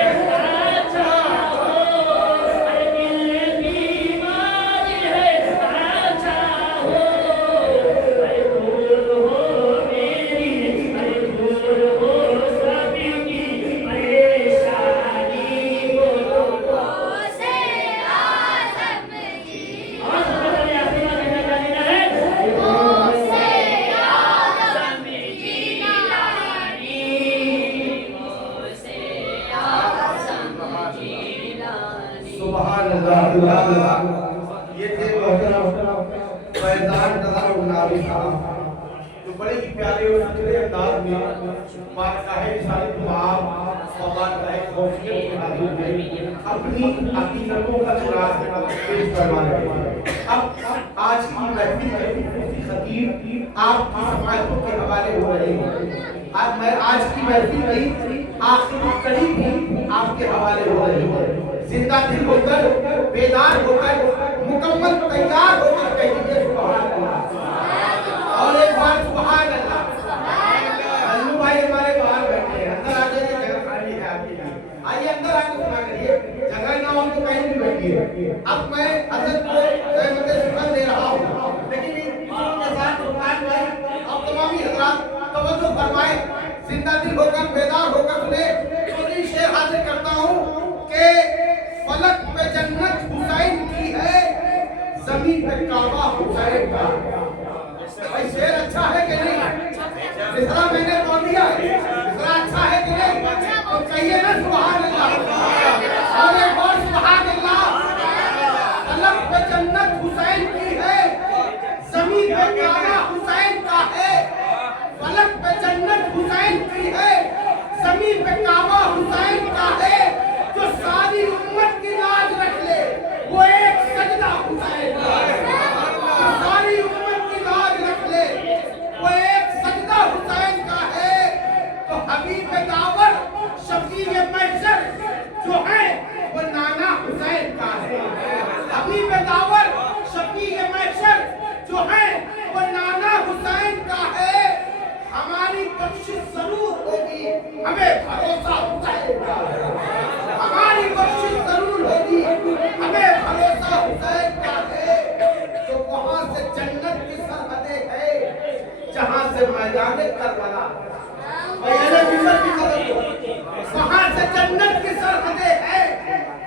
अच्छा हो अरे दिल बीमार है अच्छा हो अरे दूर हो मेरी अरे दूर हो सभी की परेशानी बोलो से आसम जी और सबसे पहले आपसे क्या कहना है से आसम जी लानी से आसम जी लानी। सुभान अल्लाह। ये थे फैजान तज़ारुल नाबी साहब जो बड़े ही प्यारे और सुथरे अंदाज में बादशाह रिसालत माब और बादशाह खौफियत के हाजिर में अपनी अकीदतों का चुनाव पेश करवा रहे हैं। अब आज की महफिल में खतीब आपकी समाअतों के हवाले हो रहे हैं। आज की महफिल में आखिरी कड़ी भी आपके हवाले हो रहे हैं। जिंदा दिल होकर बेदार होकर मुकम्मल तैयार होकर कहिए सुभान अल्लाह और एक बार सुभान अल्लाह। अल्लू भाई हमारे बाहर बैठे हैं, अंदर आ जाइए, जगह खाली है आपके लिए। आइए अंदर आके सुना करिए, जगह ना हो तो कहीं भी बैठिए। اب میں حضرت کو رحمت شکر دے رہا ہوں، لیکن ان کے ساتھ سلطان بھائی اور تمامی حضرات توجہ فرمائے، زندہ دل ہو کر بیدار ہو کر انہیں چوری شعر حاضر کرتا ہوں کہ فلک پہ جنت حسین کی ہے، زمین پہ کعبہ حسین کا۔ بھائی شعر اچھا ہے کہ نہیں؟ جس طرح میں نے بول دیا ہے، جس طرح اچھا ہے کہ نہیں؟ تو کہیے نا سبحان اللہ، اور ایک اور سبحان اللہ۔ فلک پہ جنت حسین کی ہے، زمین پہ کعبہ حسین کا ہے۔ فلک پہ جنت حسین کی ہے، زمین پہ کعبہ حسین کا ہے۔ جو ساری امت کی لاج رکھ لے وہ ایک سجدہ حسین کا ہے۔ جو ساری امت کی لاج رکھ لے وہ ایک سجدہ حسین کا ہے۔ تو حبیب داور شفیع محشر جو ہے وہ نانا حسین کا ہے۔ حبیب داور شفیع محشر جو ہے وہ نانا حسین کا ہے۔ ہماری بخشش ضرور ہوگی، ہمیں بھروسہ حسین کا ہے۔ ہماری بخشش ضرور ہوگی، ہمیں بھروسہ حسین کا ہے۔ جو وہاں سے جنت کی سرحدیں ہے، جہاں سے میدان کربلا، وہاں سے جنت کی سرحدیں ہے،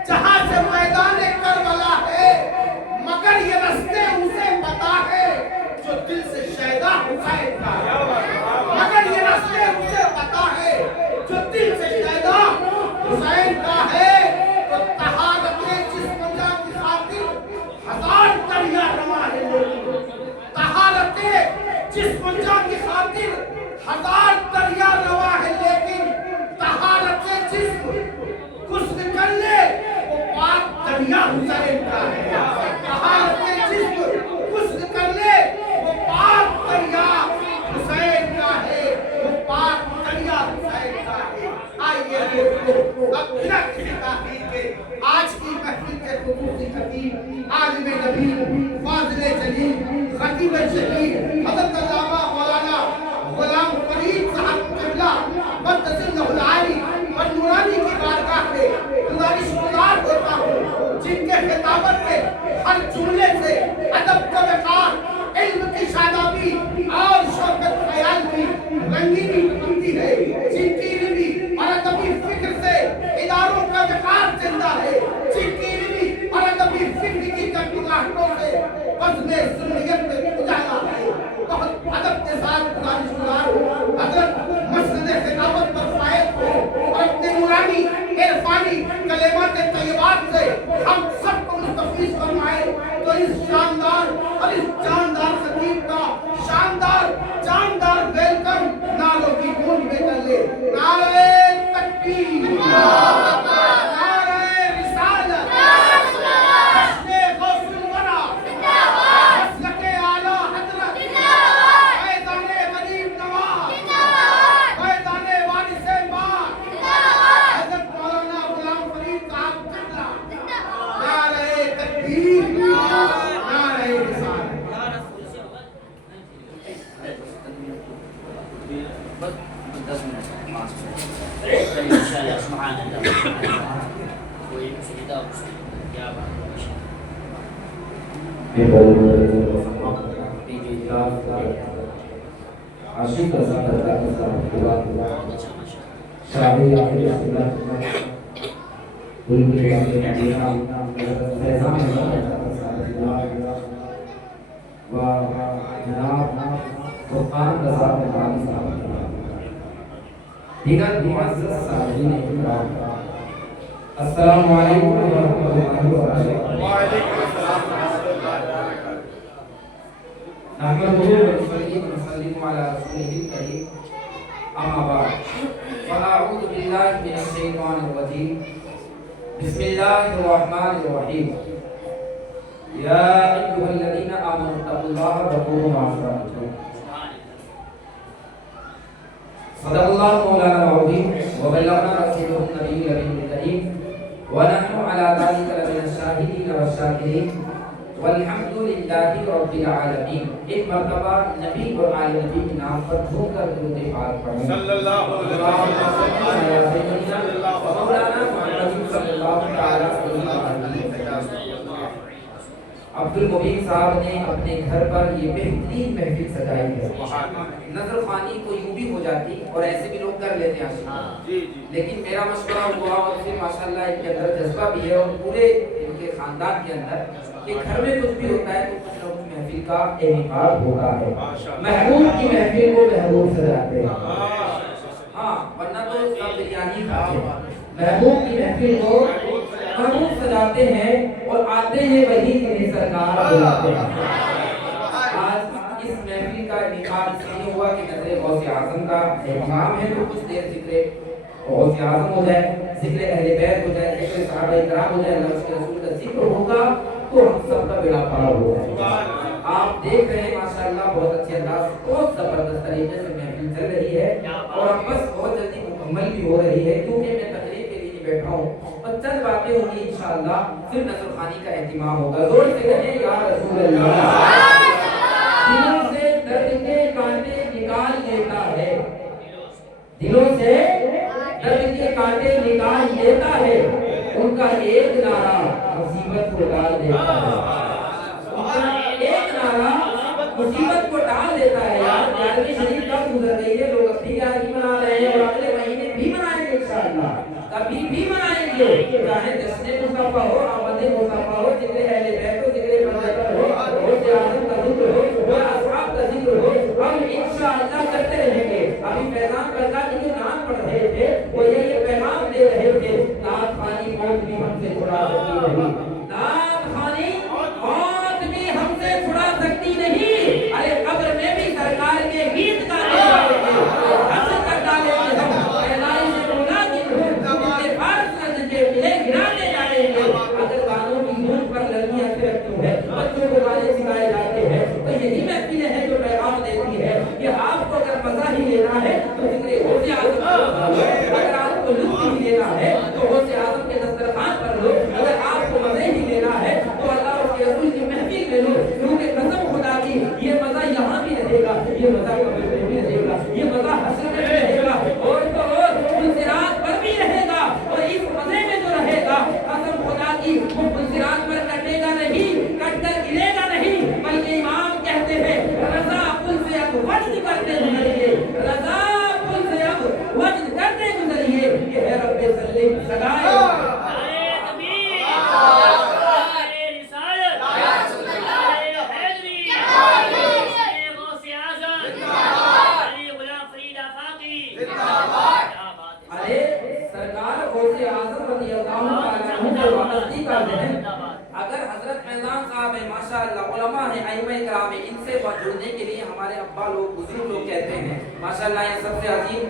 جہاں سے میدان کربلا ہے۔ مگر یہ رستے اسے پتا ہے جو دل سے شیدا حسین کا ہے۔ مگر یہ رستے اسے پتا ہے جو دل سے شیدا حسین کا ہے۔ تو طہارت جسم جاں کی خاطر ہزار دریا رواں ہے۔ طہارت جسم جاں کی خاطر ہزار دریا رواں ہے، لیکن طہارت جسم غسل کر لے وہ پاک دریا حسین کا ہے۔ طہارت جسم غسل کر لے وہ پاک دریا حسین کا ہے، وہ پاک دریا حسین کا ہے۔ آئیے دوستو، اب بنا کسی تاخیر کے آج کی محفل کے خصوصی خطیب عالم نبی فاضل جلیل خطیب شہید حضرت علامہ مولانا غلام فرید صاحب قبلہ مقدس العالی اور نورانی کی بارگاہ میں گزارش گزار ہوتا ہوں، جن کے خطابت کے ہر جملے سے ادب کا وقار، علم کی شادابی اور شوکت خیال کی رنگینی بنتی ہے، جن کی علمی اور ادبی فکر سے اداروں کا وقار زندہ ہے، جن کی علمی اور ادبی فکر کی کٹوکاہٹوں سے وزن سنیت میں اجالا ہے۔ بہت ادب کے ساتھ گزارش گزار ہوں، حضرت مسند خطابت پر فائد ہو اور اپنے نورانی عرفانی کلمات طیبات سے ہم سب کو مستفیض فرمائے۔ تو اس شاندار اور اس جاندار خطیب کا شاندار جاندار ویلکم نعروں کی گونج میں کر لے۔ نعرہ تکبیر، نعرہ رسالت، جشن غوث الورا، مسلک اعلی حضرت، فیضان غریب نواز، فیضان وارث ماں، حضرت مولانا غلام فرید صاحب قبلہ۔ نعرہ تکبیر، نعرہ رسالت۔ عاشق کا ذکر کرتا ہوا شاعری آخری سنت بلبل کے دینا فیضان و جناب فرقان رضا مدانی صاحب دیگر معزز سامعین اکرام، السلام علیکم ورحمۃ اللہ وبرکاتہ۔ وعلیکم السلام ورحمۃ اللہ وبرکاتہ۔ نحمده ونصلي ونسلم على رسوله الكريم، اما بعد فاعوذ بالله من الشيطان الرجيم، بسم الله الرحمن الرحيم، يا ايها الذين امنوا اتقوا الله وكونوا مع الصادقين۔ صدق الله مولانا العظيم وبلغنا رسوله النبي الكريم ونحن على ذلك لمن الشاهدين والشاكرين والحمد للہ رب العالمین۔ ایک مرتبہ نبی اور آل نبی کے نام پر دھو کر درود پاک پڑھیں۔ صلی اللہ علیہ وسلم۔ مولانا محمد صلی اللہ تعالیٰ علیہ وسلم۔ عبدالمبین صاحب نے اپنے گھر پر یہ بہترین محفل سجائی ہے۔ نظر خوانی کو یوں بھی ہو جاتی اور ایسے بھی لوگ کر لیتے ہیں، لیکن میرا مشورہ ہوا اور پھر ماشاءاللہ ان کے اندر جذبہ بھی ہے اور پورے ان کے خاندان کے اندر کہ گھر میں کچھ بھی ہوتا ہے تو کچھ نہ کچھ محفل کا انعقاد ہوتا ہے۔ محبوب کی محفل کو محبوب سجاتے ہیں، ہاں ورنہ تو سب بریانی کھاتے ہیں۔ محبوب کی محفل کو محبوب سجاتے ہیں اور آتے ہیں وہی جنہیں سرکار بلاتے ہیں۔ آج اس محفل کا انعقاد اس لیے ہوا کہ نظر غوث اعظم کا اہتمام ہے تو کچھ دیر ذکر غوث اعظم ہو جائے، ذکر اہل بیت ہو جائے، ذکر صحابہ کرام ہو جائے، اللہ اس کے رسول کا ذکر ہوگا تو ہم سب کا بیڑا پار ہو جائے گا۔ آپ دیکھ رہے ہیں ماشاءاللہ بہت اچھے انداز بہت زبردست طریقے سے محفل چل رہی ہے اور اب بس بہت جلدی مکمل بھی ہو رہی ہے، کیونکہ میں تقریر کے لیے بیٹھا ہوں اور چند باتیں ہوں گی انشاءاللہ پھر نظر خوانی کا اہتمام ہوگا۔ زور سے کہیں یا رسول اللہ۔ دلوں سے درد کے کانٹے نکال لیتا ہے، دلوں سے درد کے کانٹے نکال لیتا ہے، ان کا ایک نعرہ مصیبت کو ڈال دیتا ہے، ان کا ایک نعرہ مصیبت کو ڈال دیتا ہے۔ یار گیارہویں شریف کب گزر گئی ہے، لوگ اپنی گیارہویں منا رہے ہیں اور اگلے مہینے بھی منائیں گے انشاءاللہ، کبھی بھی منائیں گے، چاہے جشن مصطفیٰ ہو، آمد مصطفیٰ ہو، ذکر اہل بیت ہو، ذکر پیغمبر ہو، غوث اعظم کا ذکر ہو اور اصحاب کا ذکر ہو، ہم انشاءاللہ کرتے رہیں گے۔ ابھی پیغام برکات جو نام پڑھ رہے تھے وہ یہ پیغام دے رہے تھے، نعت خوانی موت بھی ہم سے چھڑا سکتی نہیں، نعت خوانی موت بھی ہم سے چھڑا سکتی نہیں، ارے قبر میں بھی سرکار کے گیت گانے جائیں گے، حسن تک ڈالیں گے ہم، پیدائش مولا کی روح کے فارس نظر کے قلعے گرانے جائیں گے۔ اگر گانوں کی گونج پر لڑکیاں پھرتی ہیں، بچوں کو گانے سکھائے جاتے ہیں تو یہی محفلیں ہیں جو پیغام دیتی ہے کہ آپ کو اگر مزہ ہی لینا ہے تو ذکر غوث اعظم پر لو، اگر آپ کو لطف ہی لینا ہے تو غوث اعظم کے دسترخوان پر لو، اگر آپ کو مزے ہی لینا ہے تو اللہ اور اس کے رسول کی محفل میں لو، کیونکہ قسم خدا کی یہ مزہ یہاں بھی رہے گا، یہ مزہ قبر میں بھی رہے گا، یہ مزہ حشر میں بھی رہے گا اور تو اور پلسرات پر بھی رہے گا، اور اس مزے میں جو رہے گا قسم خدا کی وہ پلسرات پر کٹے گا نہیں، کٹ کر گرے گا نہیں، بلکہ امام کہتے ہیں رضا پل سے اب وجد کرتے گزریے، رضا پل سے اب وجد کرتے گزریے، یہ ہے رب سلیم سگائے۔ اگر حضرت فیضان صاحب ہیں ماشاءاللہ، علماء ہیں، ائمہ کرام ہیں، ان سے جڑنے کے لیے ہمارے ابا لوگ بزرگ لوگ کہتے ہیں ماشاءاللہ یہ سب سے عظیم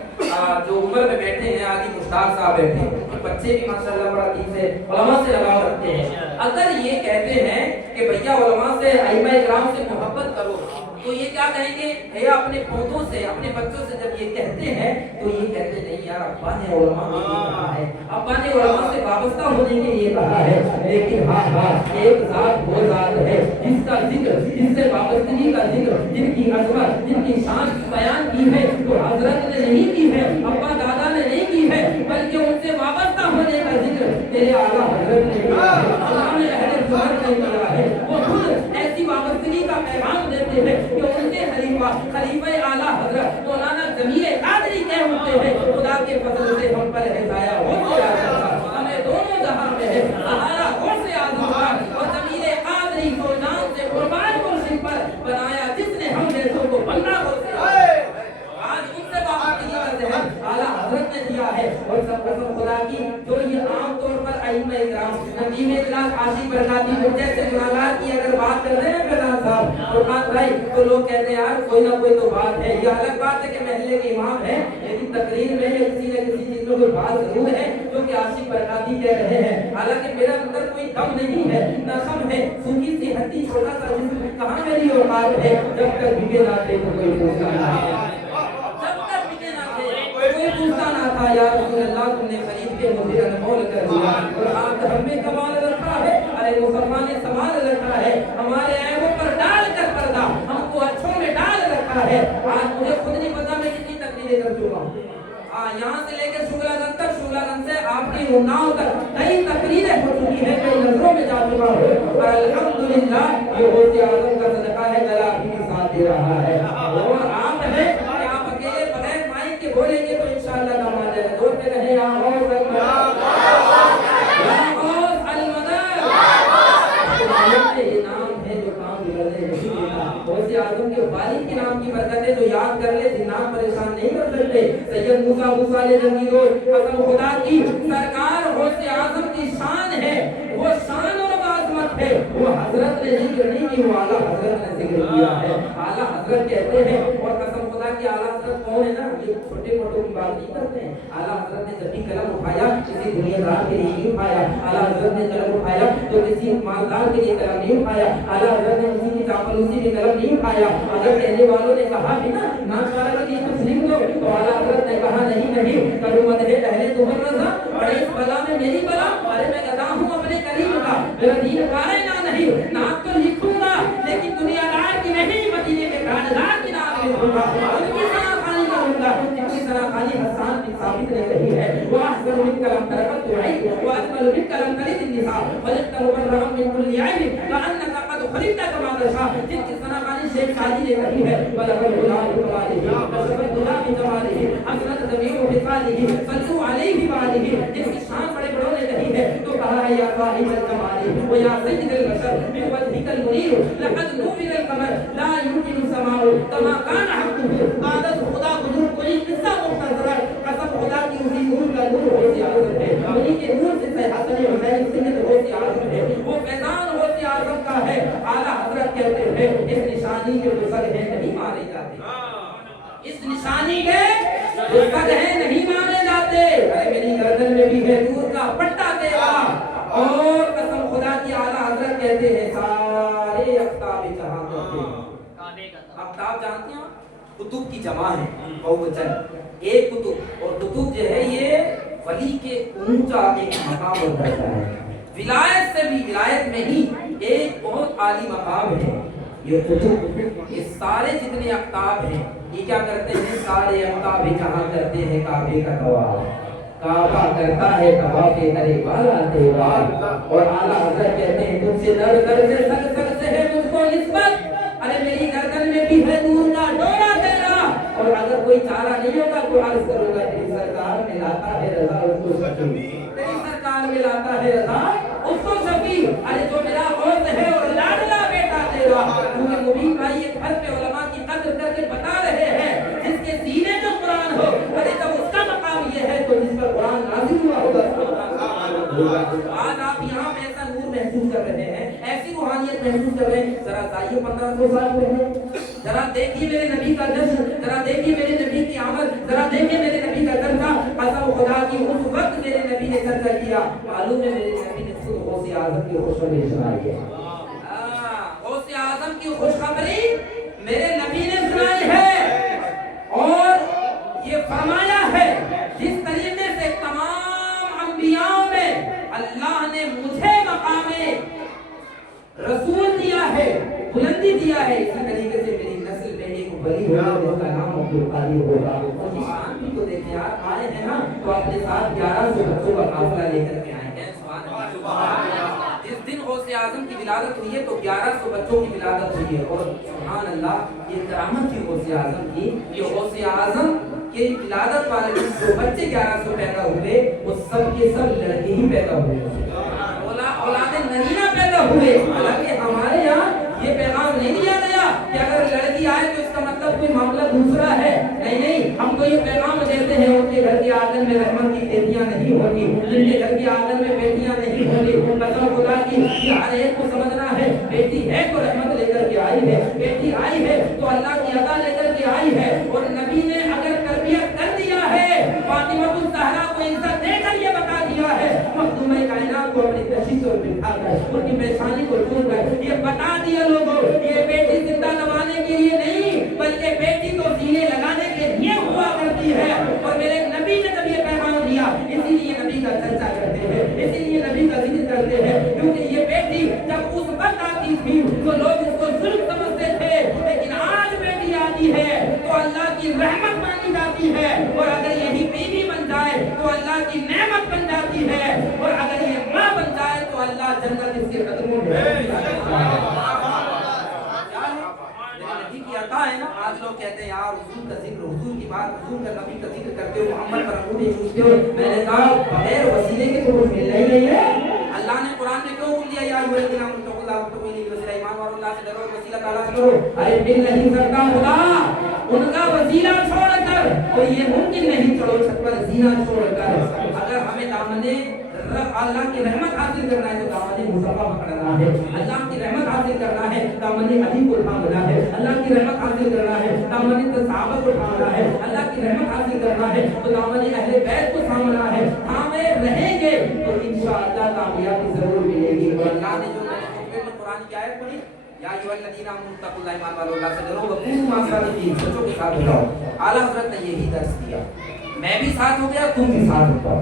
جو عمر میں بیٹھے ہیں عادی مشتاق صاحب بیٹھے ہیں، ان کے بچے بھی ماشاءاللہ بڑا دین سے علماء سے لگاؤ رکھتے ہیں۔ اگر یہ کہتے ہیں کہ بھیا علماء سے ائمہ کرام سے محبت کرو تو یہ کیا کہیں گے، بھیا اپنے پودوں سے اپنے بچوں سے جب یہ کہتے ہیں تو یہ کہتے نہیں یار ابا نے علماء کو یہ کہا ہے، ابا نے علماء سے وابستہ ہونے کے لیے کہا ہے، لیکن ہاں ہاں ایک ذات وہ ذات ہے جس کا ذکر، جس سے وابستگی کا ذکر، جن کی عظمت، جن کی شان بیان کی ہے تو حضرت نے نہیں کی ہے، ابا دادا نے نہیں کی ہے، بلکہ ان سے وابستہ ہونے کا ذکر تیرے اعلیٰ حضرت نے کیا ہے، امام اہل سنت نے کیا ہے۔ وہ خود ایسی وابستگی کا پیغام دیتے ہیں کہ ان کے خلیفہ اعلیٰ حضرت مولانا ضمیر قادری کہہ ہوتے ہیں خدا کے فضل سے ہم پر ہے ضائع ہو گیا ہمیں دونوں جہاں میں ہے سہارا غوث اعظم کا، اور ضمیر قادری کو جان سے قربان مرشد پر بنایا جس نے ہم جیسوں کو بننا غوث اعظم، آج ان سے وابستگی کا ذہن اعلیٰ حضرت نے دیا ہے۔ اور سب قسم خدا کی جو یہ عام طور پر ائمہ اکرام ندیم اخلاص عاشق برکاتی جیسے گناہگار کی اگر بات کر رہے ہیں فیضان صاحب فرمان بھائی تو لوگ کہتے ہیں یار کوئی نہ کوئی تو بات ہے، یہ الگ بات ہے کہ محلے کے امام ہے، لیکن تقریر میں یا کسی نہ کسی چیز میں کوئی بات ضرور ہے جو کہ عاشق برکاتی کہہ رہے ہیں، حالانکہ میرا اندر کوئی دم نہیں ہے نہ خم ہے، سوکھی سی ہڈی چھوٹا سا جسم کہاں میری اوقات ہے، جب تک بھیگے نہ تھے تو کوئی پوچھتا نہ ہے، جب تک بھیگے نہ تھے کوئی پوچھتا نہ تھا، یا رسول اللہ تم نے خرید کے مجھے انمول کر دیا، اور آپ ہم میں کمال رکھا ہے، ارے مسلمان نے سنبھال رکھا ہے، ہمارے عیبوں پر ڈال کر پردہ ہم کو اچھوں میں ڈال رکھا ہے۔ آج مجھے خود نہیں پتا میں کتنی تقریریں کر چکا ہوں، यहाँ से लेकर शुक्लागंज तक, शुक्लागंज से आपकी उन्नाव तक कई तकरीरें हो चुकी है, कई नजरों में जा चुका है, और अल्हम्दुलिल्लाह ये गौसे आजम का सदका है, गला भी साथ दे रहा है। और आप है कि आप अकेले बगैर माइक के बोलेंगे तो इंशाअल्लाह काम आ जाएगा। जोर से कहें या गौस अल-मदद, ये नाम है जो काम बिगड़ने नहीं देता। गौसे आजम के वालिद के नाम की बरकत है, जो याद कर ले जिन्नात परेशान नहीं कर सकते। सैयद मूसा मूसाले जंगीरो, कसम खुदा की सरकार गौसे आजम की शान है, वो शान और आज़मत है। वो हजरत ने जिक्र नहीं की, वो आला हजरत ने जिक्र किया है। आला हजरत कहते हैं, और कसम खुदा की आला हजरत कौन है ना, ये छोटे मोटों की बात नहीं करते हैं। आला हजरत ने जब भी कलम उठाया किसी दुनियादार के लिए नहीं उठाया। आला हजरत ने कलम उठाया तो किसी मालदार के लिए कलम नहीं उठाया। आला हजरत ने किसी की चापलूसी में कलम नहीं उठाया। अगर कहने वालों ने कहा भी ना नाचवारा के लिए कुछ लिख दो, तो आला हजरत ने कहा नहीं नहीं, करूँ मदहे अहले तुमर रज़ा, और इस बला में मेरी बला, अरे मैं गदा हूँ अपने करीम का, मेरा दीन कारे ना नहीं, नाम तो लिखूंगा लेकिन दुनियादार की नहीं, मदीने में कानदार की नाम लिखूंगा, उनकी सनाखानी करूंगा, जिनकी सनाखानी हसन की साबित नहीं रही है। वो अहसन मिन कलम तरकत तुई, वो अजमल मिन कलम तलिद निसा, वलित मुबर्रम मिन कुल्ली ऐब, कअन्नका कद खलिक़ता कमा तशा, जिनकी सनाखानी शेख शादी ने रही है। वलकल गुलाम कमालिही, कसबत गुलाम जमालिही, हसनत ज़मीउ हिसालिही, सल्लु अलैहि व आलिही, जिनकी शान बड़े बड़ों ने रही है, तो कहा है या साहिबल कमाली व या सय्यदल बशर मिन वजहिकल मुनीर, लक़द नूरिल कमर ला युमकिनु समाउ कमा कान हक़्क़ुहु, आदत खुदा बुजुर्ग कोई किस्सा मुख्तसरा, कसम खुदा की उसी नूर का नूर गौसे आज़म है, उन्हीं के नूर से हसन हुसैन सैयद गौसे आज़म है, वो फैज़ान गौसे आज़म का है। आला हज़रत कहते हैं इस निशानी के जो सगहे नहीं मारे जाते, इस निशानी के जो सगहे नहीं मारे जाते। अरे मेरी गर्दन में भी है दूर का पट्टा तेरा, और कसम खुदा की आला हज़रत कहते हैं सारे अफ्ताब जहां करते हैं। अफ्ताब जानते हैं, कुतुब की जमा है, बहुवचन, एक कुतुब, और कुतुब जो है ये वली के ऊंचा एक मकाम होता है। विलायत से भी, विलायत में ही एक बहुत आली मकाम है ये कुतुब। ये सारे जितने अफ्ताब हैं ये क्या करते हैं, सारे अफ्ताब जहां करते हैं काबे का तवाफ, काबा करता है तवाफ करे वाला तेरा। और आला हज़रत कहते हैं तुझसे दर दर से सग सग से है मुझको निस्बत, अरे मेरी गर्दन में भी है दूर का डोरा तेरा। और अगर कोई चारा नहीं होगा तो अर्ज करूंगा तेरी सरकार में लाता है रज़ा उसको शफी, तेरी सरकार में लाता है रज़ा उसको शफी। अरे जो मेरा गौस है और लाडला बेटा तेरा, क्योंकि मुबीन भाई ये घर पे उलमा की कद्र करके बता रहे हैं, जिसके सीने में कुरान हो, अरे जब उसका मकाम ये है तो जिस पर कुरान नाज़िल हुआ होगा। आज आप यहाँ पे ऐसा नूर महसूस कर रहे हैं, ऐसी रूहानियत महसूस कर रहे हैं। जरा जाइए 1500 साल पहले, जरा देखिए मेरे नबी का जश्न, जरा देखिए मेरे नबी की आमद, जरा देखिए मेरे नबी का चर्चा। कसम खुदा की उस वक्त मेरे नबी ने चर्चा किया, मालूम है मेरे नबी ने खुद गौसे आज़म की खुशखबरी सुनाई है। गौसे आज़म की खुशखबरी मेरे नबी ने सुनाई है, और ये फरमाया है जिस तरीके से तमाम अंबियाओं में अल्लाह ने मुझे मकामे रसूल दिया है, बुलंदी दिया है, इसी तरीके से मेरी नस्ल में एक वली होगा जिसका नाम अब्दुल कादिर होगा। उसकी शान भी तो देखें यार, आए हैं ना तो अपने साथ 1100 बच्चों का काफिला लेकर के आए हैं। सुभान अल्लाह। जिस दिन गौसे आज़म की विलादत हुई है तो 1100 बच्चों की विलादत हुई है, और सुभान अल्लाह ये करामत थी गौसे आज़म की, ये गौसे आज़म के विलादत वाले दिन जो बच्चे 1100 पैदा हुए वो सब के सब लड़के ही पैदा हुए, औलादे नगीना पैदा हुए। हालांकि हमारे यहाँ ये पैगाम नहीं दिया गया कि अगर लड़की आए तो इसका मतलब कोई मामला दूसरा है, नहीं नहीं, हमको ये पैगाम देते हैं उनके घर के आंगन में रहमत की बेटियां नहीं होती, उनके घर के आंगन में बेटियां नहीं होती। कसम खुदा की हर एक को समझना है, बेटी है तो रहमत लेकर के आई है, बेटी आई है तो अल्लाह की अता लेकर के आई है। और नबी ने अगर तरबियत कर दिया है, फातिमा ज़हरा को इज्जत देकर ये बता दिया है, मखदूम कायनात को अपनी तशीश और बिठाकर उनकी पेशानी को छूकर ये बता दिया लोगों, ये बेटी जिंदा दबाने के लिए नहीं बल्कि बेटी को सीने लगाने के लिए हुआ करती है। और मेरे नबी ने जब ये पैगाम दिया, इसीलिए नबी का चर्चा करते हैं, इसीलिए नबी का जिक्र करते हैं, क्योंकि ये बेटी जब उस वक्त आती थी तो लोग इसको जुल्म समझते थे, लेकिन आज बेटी आती है तो अल्लाह की रहमत मानी जाती है। और अगर यही बीवी अल्लाह की नेमत बन जाती है, और अगर ये माँ बन जाए तो अल्लाह जन्नत इसके कदमों में नबी की अता है ना। आज लोग कहते हैं यार हुजूर का जिक्र, हुजूर की बात, हुजूर का नबी का जिक्र करते हो, मोहम्मद पर अंगूठे चूसते हो। मैंने कहा बगैर वसीले के तो कुछ मिलना ही नहीं है। अल्लाह ने कुरान में क्यों बोल दिया यार युवल्लिना मुतक़िल्लाह तो कोई नहीं वसीला, ईमान वालों अल्लाह से डरो, वसीला तलाश करो। अरे बिन नहीं सकता खुदा उनका वसीला छोड़कर, और ये मुमकिन नहीं चढ़ो छत पर जीना छोड़कर। अगर हमें दामने अल्लाह की रहमत हासिल करना है तो दामने मुस्तफा पकड़ना है। अल्लाह की रहमत हासिल करना है दामने अली को थामना है। अल्लाह की रहमत हासिल करना है दामने सहाबा को थामना है। अल्लाह की रहमत हासिल करना है तो दामने अहले बैत को थामना है। थामे रहेंगे तो इंशाअल्लाह कामयाबी जरूर मिलेगी। और अल्लाह ने जो कुरान की आयत पढ़ी, या अय्युहल्लज़ीना आमनू तक़ुल्लाह ईमान वालों अल्लाह से डरो वकूनू मअस सादिक़ीन, सच्चों के साथ हो जाओ। आला हज़रत ने यही दर्श दिया। मैं भी साथ हो गया, तुम भी साथ हो जाओ,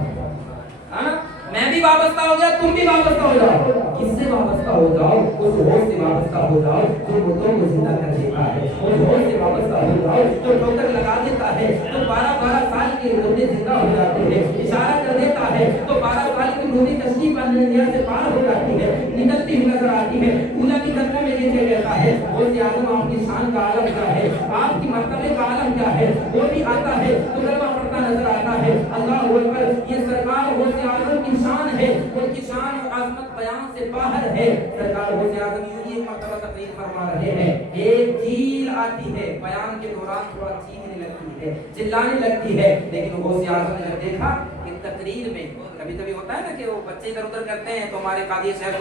हाँ? मैं भी वाबस्ता हो गया, तुम भी वाबस्ता हो जाओ। किससे वाबस्ता हो जाओ? उस होश से वाबस्ता हो जाओ जो मुर्दों को जिंदा कर देता है। उस होश से वाबस्ता हो जाओ जो ठोकर लगा देता है तो 12-12 साल के मुर्दे जिंदा हो जाते हैं। इशारा कर देता है तो 12 साल की मुर्दी तशरीफ दुनिया से पार हो जाती है, निकलती हुई नजर आती है। ऊला की कदमों में लेके रहता है। वो आजम आपकी शान का आलम क्या है, आपकी मर्तबे का आलम क्या है, वो भी आता है तो कलमा पढ़ता नजर आता है। अल्लाह अकबर, ये सरकार वो आजम की शान है, उनकी शान और आजमत बयान से बाहर है। सरकार वो आजम यूं ही एक मर्तबा तकरीर फरमा रहे हैं। एक चील आती है, बयान के दौरान थोड़ा चीखने लगती है, चिल्लाने लगती है, लेकिन वो आजम ने जब देखा कि तकरीर में कभी कभी होता है ना कि वो बच्चे इधर उधर करते हैं तो हमारे कादी शहर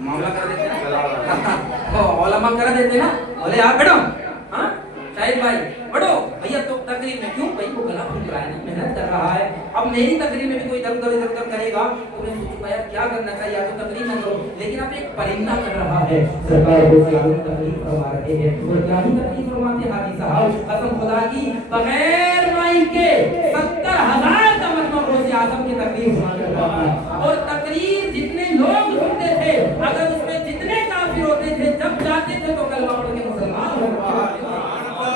मामला कर देते हैं ना, ओलमा कर देते ना, बोले आप बैठो, हाँ शाहिद भाई बैठो भैया। तो तकरीर में क्यों भाई वो गला फूक रहा है ना, मेहनत कर रहा है। अब मेरी तकरीर में भी कोई इधर उधर करेगा तो मैं सोचूंगा यार क्या करना चाहिए, या तो तकरीर ना करो, लेकिन अब एक परिंदा कर रहा है। सरकार वो तकरीर फरमा रहे हैं और क्या ही तकरीर फरमाते हैं हाजी साहब, कसम खुदा की बगैर माइक के 70,000 का मतलब रोज़े आज़म की तकरीर सुना करता था। और तकरीर जितने लोग सुनते थे, अगर उसमें जितने काफिर होते थे, जब जाते थे तो कलमा पढ़ के मुसलमान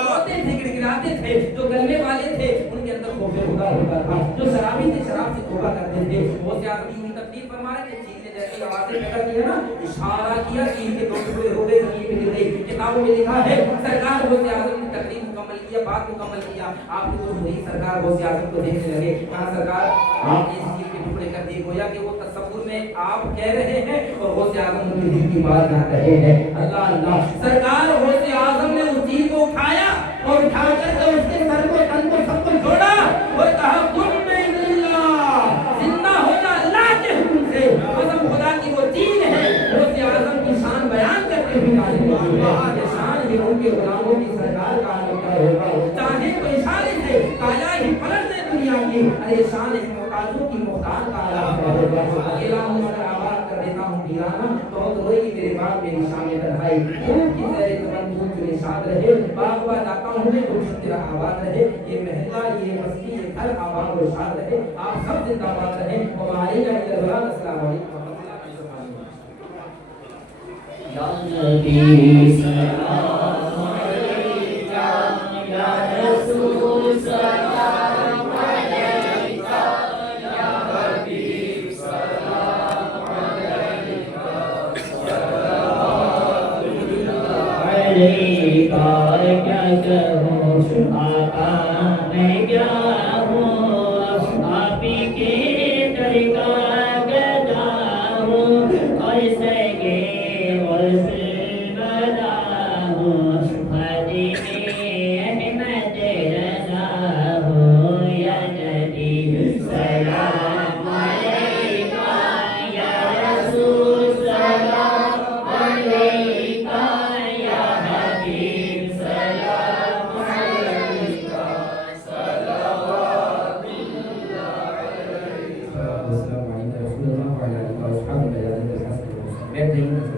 होते थे, गिड़गिड़ाते थे। जो गलमे वाले थे उनके अंदर खौफ खुदा होता था। जो शराबी थे शराब से तौबा करते थे। वो ज़्यादा यूं तकलीफ फरमा रहे थे, चील ने जैसी आवाज़ें पैदा की है ना, इशारा किया, चील के 2 टुकड़े हो गए, जमीन पे गिर गई। किताबों में लिखा है सरकार गौसे आज़म ने तकरीर मुकम्मल किया, बात मुकम्मल किया। आपके दोस्त वही सरकार गौसे आज़म को देखने लगे, कहा सरकार आपने इस चील के टुकड़े कर दिए, गोया कि वो तसव्वुर में आप कह रहे हैं और गौसे आज़म उनके दिल की बात ना कहे हैं। अल्लाह अल्लाह, सरकार गौसे आज़म ने उस चील को उठाया और उठा करके उसके सर को तन को सबको जोड़ा और कहा कुन में जिंदा होना अल्लाह के हुक्म से। कसम खुदा की वो चीज है, गौसे आज़म की शान बयान करते हुए ये शान ये उनके गुलामों की सरकार का आलम का होगा। चाहे तो इशारे से काया ही पलट दे दुनिया की, अरे शान है मोहताजों की मुख्तार का आलम का होगा। अकेला हूँ मगर आबाद कर देता हूँ वीराना, बहुत रोएगी मेरे बाप मेरी शान तन्हाई। खूब की तेरे तमन्नू जो निशाद रहे, बागवा जाता हूँ मैं गुलशन तेरा आबाद रहे। ये महला ये बस्ती ये घर आबाद और शाद रहे, आप सब जिंदाबाद रहे। हमारे का अस्सलाम वालेकुम। या नबी सलाम अलैका, या रसूल सलाम अलैका, या हबीब सलाम अलैका, सलावतुल्लाह अलैका। क्या कहूँ आका मैं क्या हूँ, आप ही के दर का गदा हूँ और सगे बैठ जाइए।